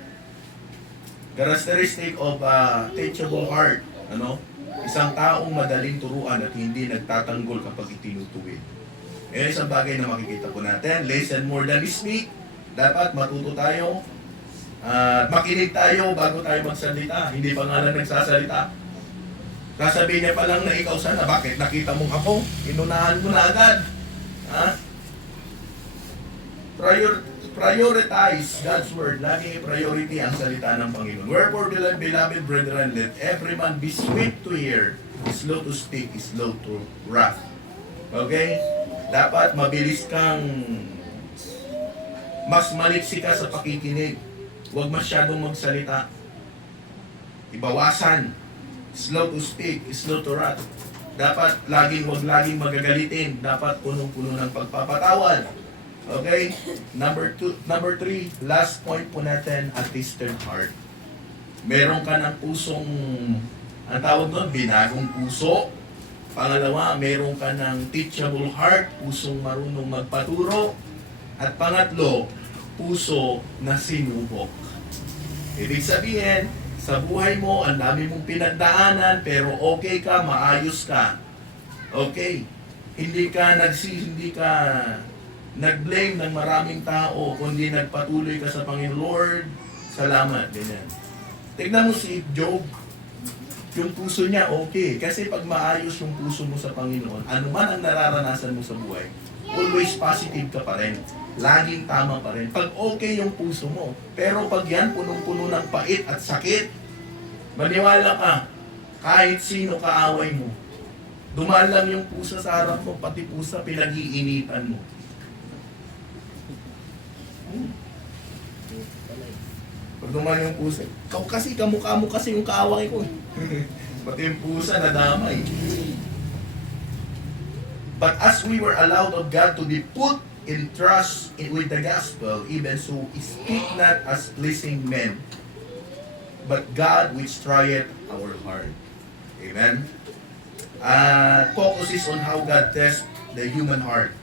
characteristic of a teachable heart. Ano? Isang taong madaling turuan at hindi nagtatanggol kapag itinutuwid. Ngayon, isang bagay na makikita po natin, listen more than speak. Dapat matuto tayo. Makinig tayo bago tayo magsalita. Hindi pa nga lang nagsasalita. Sasabihin niya pa lang na ikaw sana, bakit nakita mong ako? Inunahan mo na agad. Ha? Prioritize God's word. Lagi priority ang salita ng Panginoon. Wherefore, beloved brethren, let every man be swift to hear, slow to speak, slow to wrath. Okay? Dapat mabilis kang mas maliksi ka sa pakikinig. Huwag masyadong magsalita. Ibawasan. Slow to speak, slow to wrath. Dapat wag laging magagalitin. Dapat punong-puno ng pagpapatawad. Okay? Number 3, last point po natin, a twisted heart. Meron ka ng pusong, ang tawag doon, binagong puso. Pangalawa, meron ka ng teachable heart, pusong marunong magpaturo. At pangatlo, puso na sinubok. Ibig sabihin, sa buhay mo, ang dami mong pinagdaanan, pero okay ka, maayos ka. Okay? Hindi ka nag-blame ng maraming tao, kundi nagpatuloy ka sa Panginoon. Lord, salamat. Ganyan. Tignan mo si Job. Yung puso niya, okay. Kasi pag maayos yung puso mo sa Panginoon, ano man ang nararanasan mo sa buhay, always positive ka pa rin. Laging tama pa rin. Pag okay yung puso mo. Pero pag yan, punong-puno ng pait at sakit, maniwala ka, kahit sino kaaway mo, dumaan lang yung pusa sa harap mo, pati pusa pinag-iinitan mo. Pag dumaan yung pusa, kamukha mo kasi yung kaaway ko. Pati yung pusa nadamay. But as we were allowed of God to be put in trust with the gospel, even so speak not as pleasing men, but God which trieth our heart. Amen? Focuses on how God tests the human heart.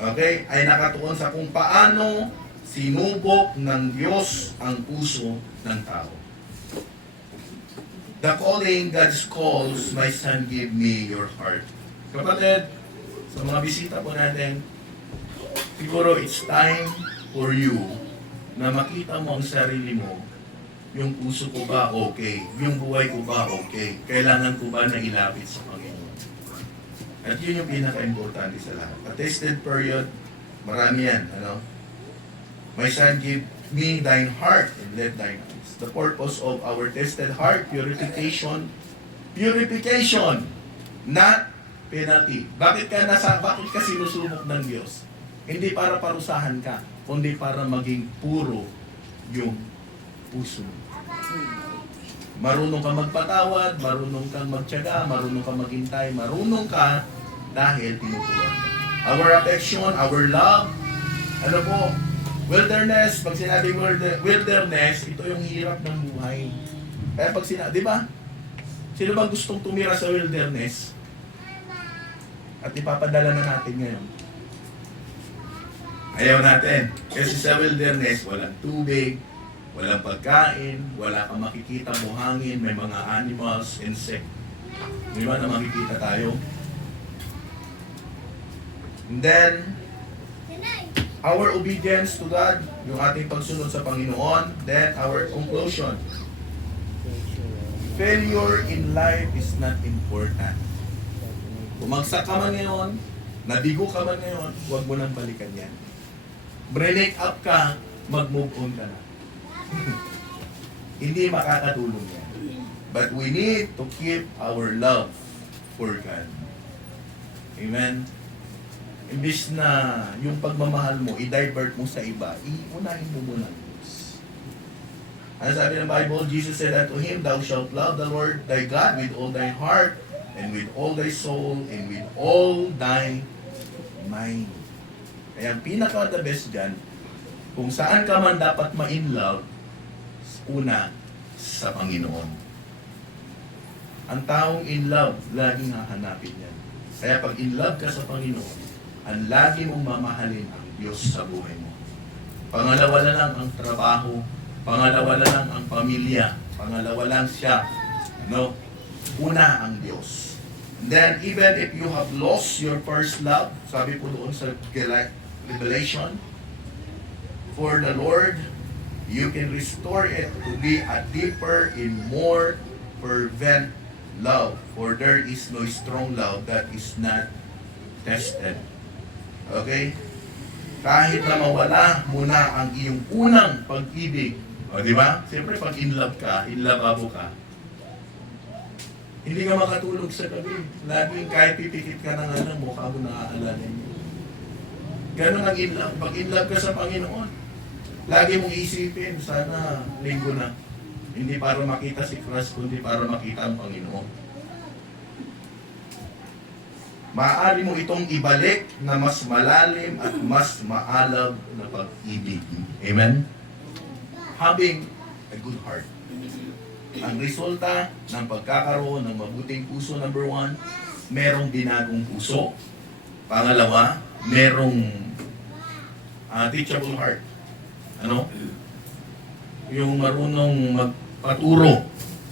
Okay? Ay nakatuon sa kung paano sinubok ng Diyos ang puso ng tao. The calling God calls, my son, give me your heart. Kapatid, sa mga bisita po natin, siguro it's time for you na makita mo ang sarili mo. Yung puso ko ba okay? Yung buhay ko ba okay? Kailangan ko ba na ilapit sa Panginoon? At yun yung pinaka-importante sa lahat. A tested period, marami yan. Ano? My son, give me thine heart and let thine eyes. The purpose of our tested heart, purification, not penalty. Bakit ka sinusubok ng Diyos? Hindi para parusahan ka, kundi para maging puro yung puso mo. Marunong ka magpatawad, marunong kang magtiyaga, marunong ka maghintay, marunong ka dahil tinuturuan ka. Our affection, our love, ano po, wilderness, pag sinabing wilderness, ito yung hirap ng buhay. Kaya pag di ba? Sino bang gustong tumira sa wilderness? At ipapadala na natin ngayon. Ayaw natin. Kasi sa wilderness, walang tubig, walang pagkain, wala kang makikita buhangin, may mga animals, insect. Di ba na makikita tayo? And then, our obedience to God, yung ating pagsunod sa Panginoon, then our conclusion. Failure in life is not important. Bumagsak ka man ngayon, nabigo ka man ngayon, huwag mo nang balikan yan. Break up ka, mag-move on ka na. Hindi makakatulong yan. But we need to keep our love for God. Amen? Imbis na yung pagmamahal mo, i-divert mo sa iba, iunahin mo muna ang Diyos. Ano sabi ng Bible? Jesus said unto him, Thou shalt love the Lord thy God with all thy heart, and with all thy soul, and with all thy mind. Kaya ang pinaka-the best dyan, kung saan ka man dapat ma-in love, una, sa Panginoon. Ang taong in love, laging hahanapin yan. Kaya pag in love ka sa Panginoon, ang lagi mong mamahalin ang Diyos sa buhay mo. Pangalawa na lang ang trabaho, pangalawa na lang ang pamilya, pangalawa lang siya. No? Una ang Diyos. And then, even if you have lost your first love, sabi po doon sa Revelation, for the Lord, you can restore it to be a deeper and more fervent love. For there is no strong love that is not tested. Okay? Kahit na mawala muna ang iyong unang pag-ibig, o di ba? Siyempre pag in love ka, in lavabo ka, hindi ka makatulog sa gabi. Laging kahit pipikit ka ng alam mo, mukha mo naaalala niyo. Ganun ang in love. Pag in love ka sa Panginoon, lagi mong isipin, sana linggo na. Hindi para makita si Christ, kundi para makita ang Panginoon. Maaari mo itong ibalik na mas malalim at mas maalab na pag-ibig. Amen? Having a good heart. Ang resulta ng pagkakaroon ng mabuting puso, number 1, merong binagong puso. Pangalawa, merong teachable heart. Ano? Yung marunong magpaturo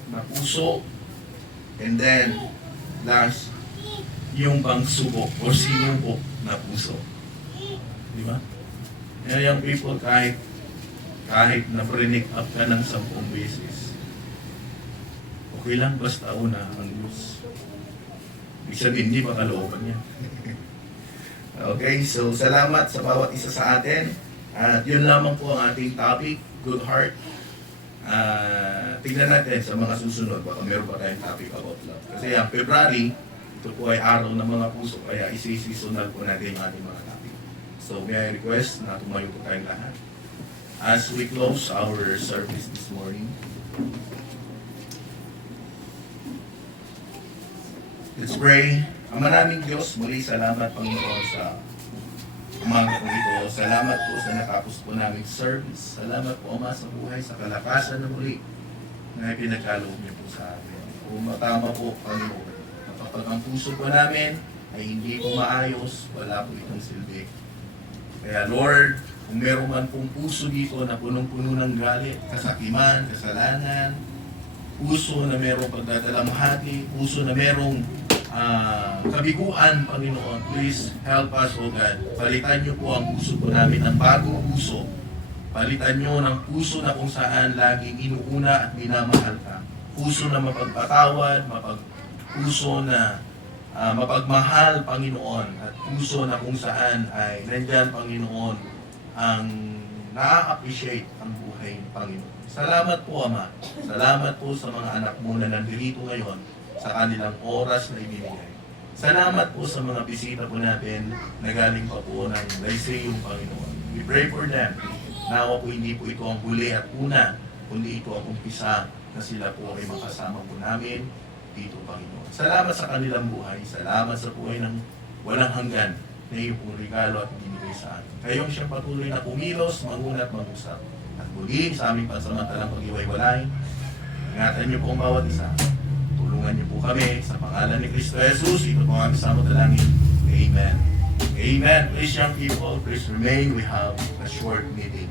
na puso. And then, last, yung pangsubok o sinubok na puso. Di ba? Kaya yung people, kahit na-prenick up ka ng 10 beses, okay lang, basta una ang Diyos. Ibig sabihin, hindi pa kalooban niya. Okay, so salamat sa bawat isa sa atin. At yun lamang po ang ating topic, good heart. Tingnan natin sa mga susunod, baka meron pa tayong topic about love. Kasi ang February, ito po ay araw ng mga puso, kaya isi-seasonal po natin yung ating mga topic. So may I request na tumayo po tayong lahat as we close our service this morning. Let's pray. Ang maraming Diyos, muli salamat Panginoon sa umaga po ito. Salamat po sa natapos po naming service. Salamat po Ama sa buhay, sa kalakasan na muli na pinagkaloob niyo po sa atin. Kung matama po Panginoon, kapag ang puso po namin ay hindi po maayos, wala po itong silbi. Kaya Lord, kung meron man pong puso dito na punong-puno ng galit, kasakiman, kasalanan, puso na merong pagdadalamhati, puso na merong kabiguan, Panginoon, please help us, O God. Palitan niyo po ang puso po namin ng bagong puso. Palitan niyo ng puso na kung saan laging inuuna at minamahal ka. Puso na mapagpatawad, puso na mapagmahal, Panginoon, at puso na kung saan ay nandyan, Panginoon, ang na-appreciate ang buhay, Panginoon. Salamat po, Ama. Salamat po sa mga anak mo na nandito ngayon sa kanilang oras na ibinigay. Salamat po sa mga bisita po natin na galing pa po ng Lyceum, Panginoon. We pray for them. Nawa po hindi po ito ang huli at una, kundi ito ang umpisa na sila po ay makasama po namin dito, Panginoon. Salamat sa kanilang buhay. Salamat sa buhay ng walang hanggan na iyong pong regalo at binigay sa atin. Kayong siyang patuloy na pumilos, manguna at mag-usap. At muli sa aming pansamantalang pag-iway-walay, ingatan niyo po ang bawat isa. Tulungan niyo po kami sa pangalan ni Kristo Jesus. Ito po ang isang dalangin. Amen. Amen. Please young people, please remain. We have a short meeting.